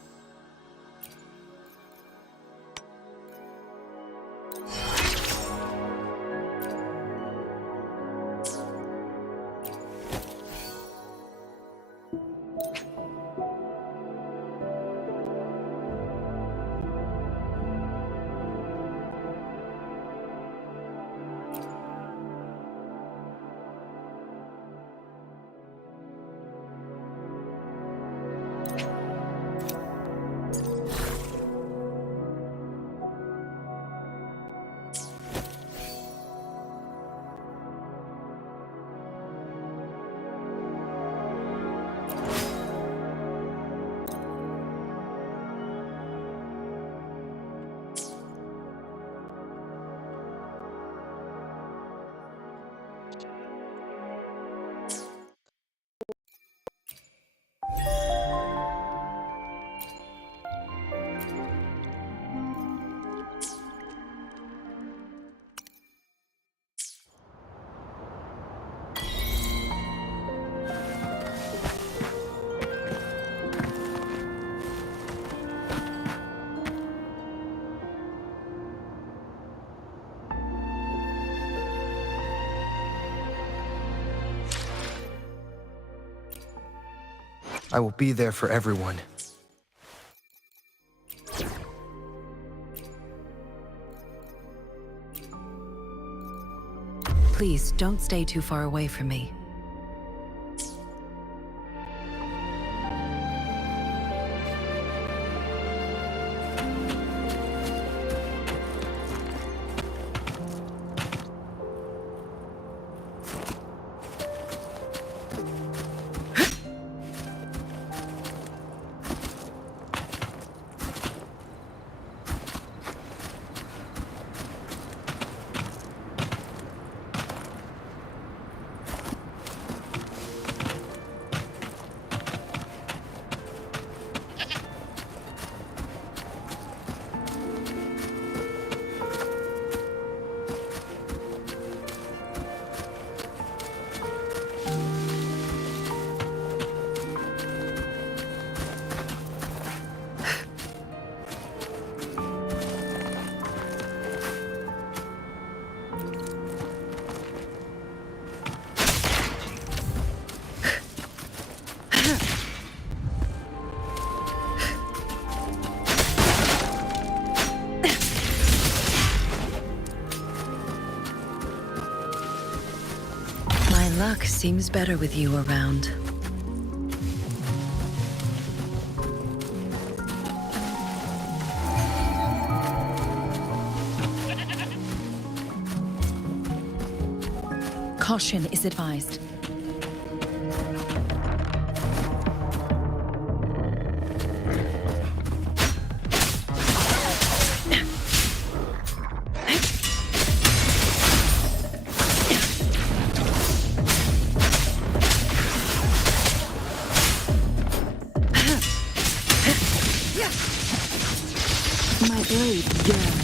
I will be there for everyone. Please, don't stay too far away from me. Luck seems better with you around. Caution is advised. My blade yearns.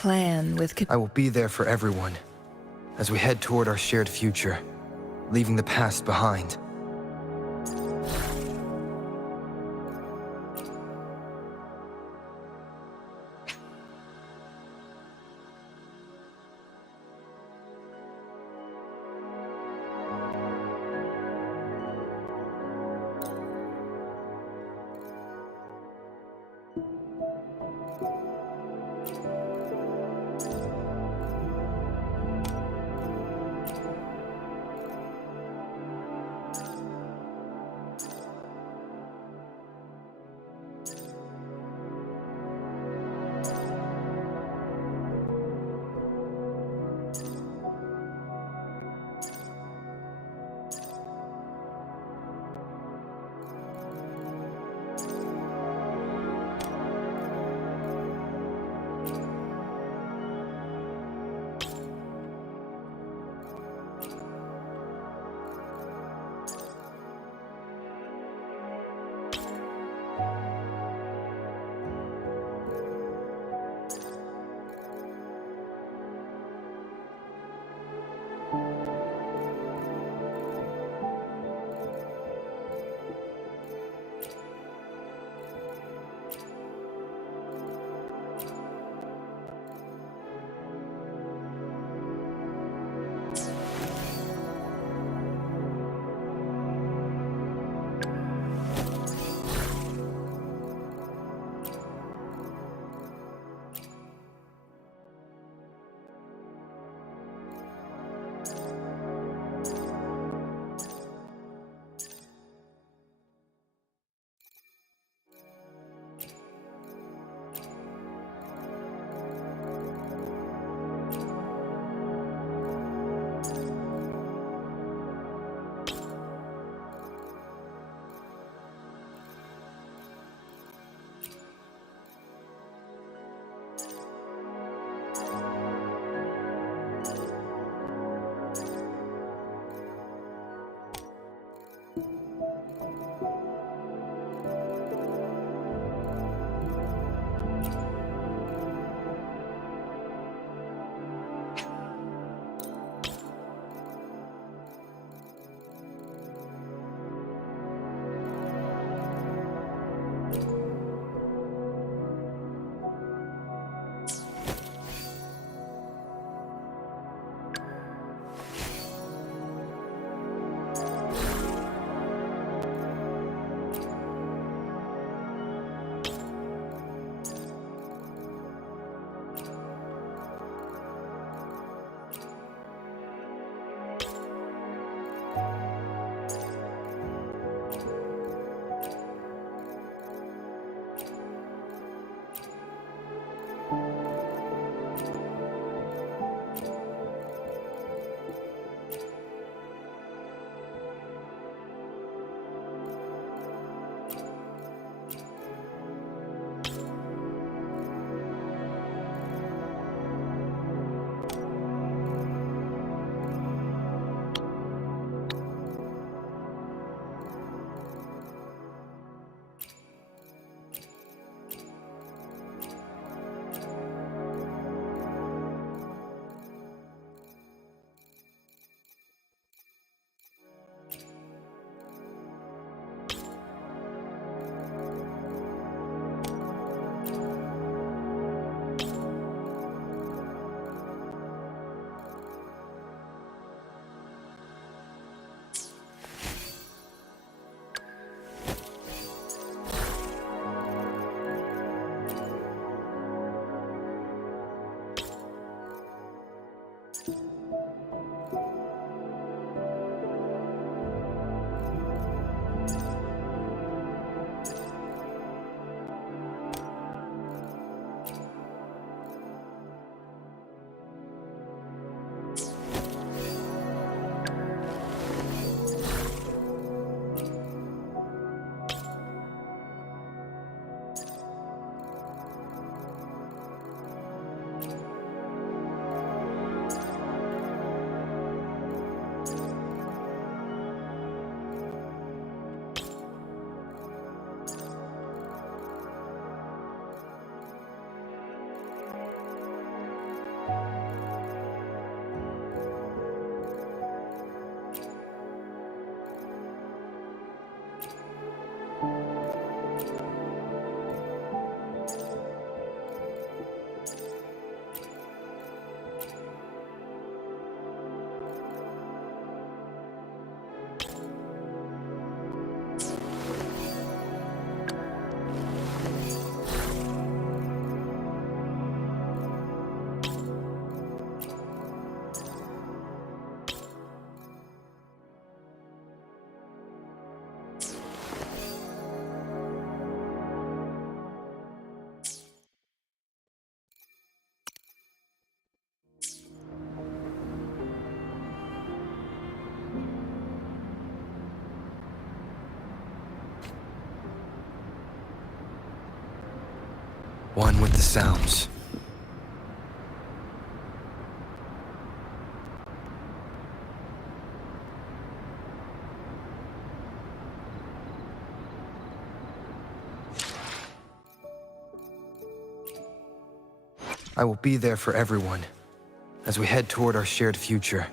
Plan with I will be there for everyone as we head toward our shared future, leaving the past behind. One with the sounds. I will be there for everyone as we head toward our shared future,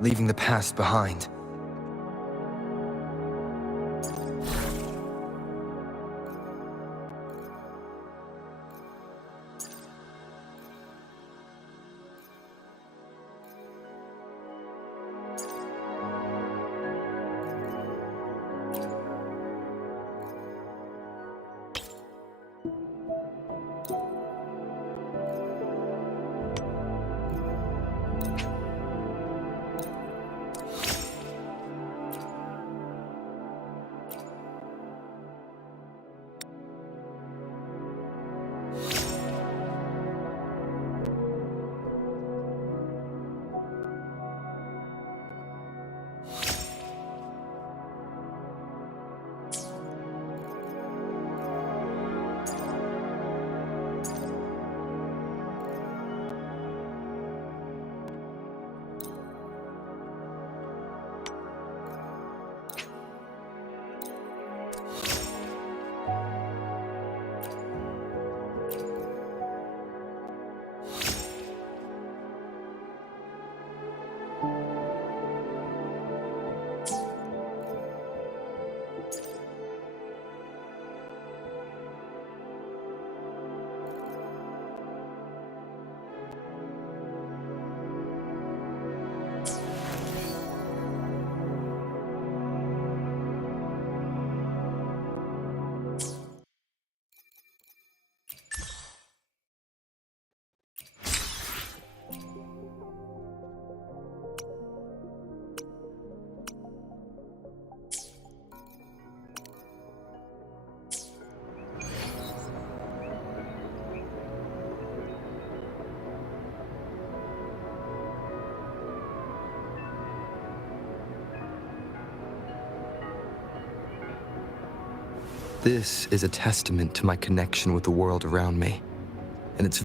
leaving the past behind. This is a testament to my connection with the world around me, and it's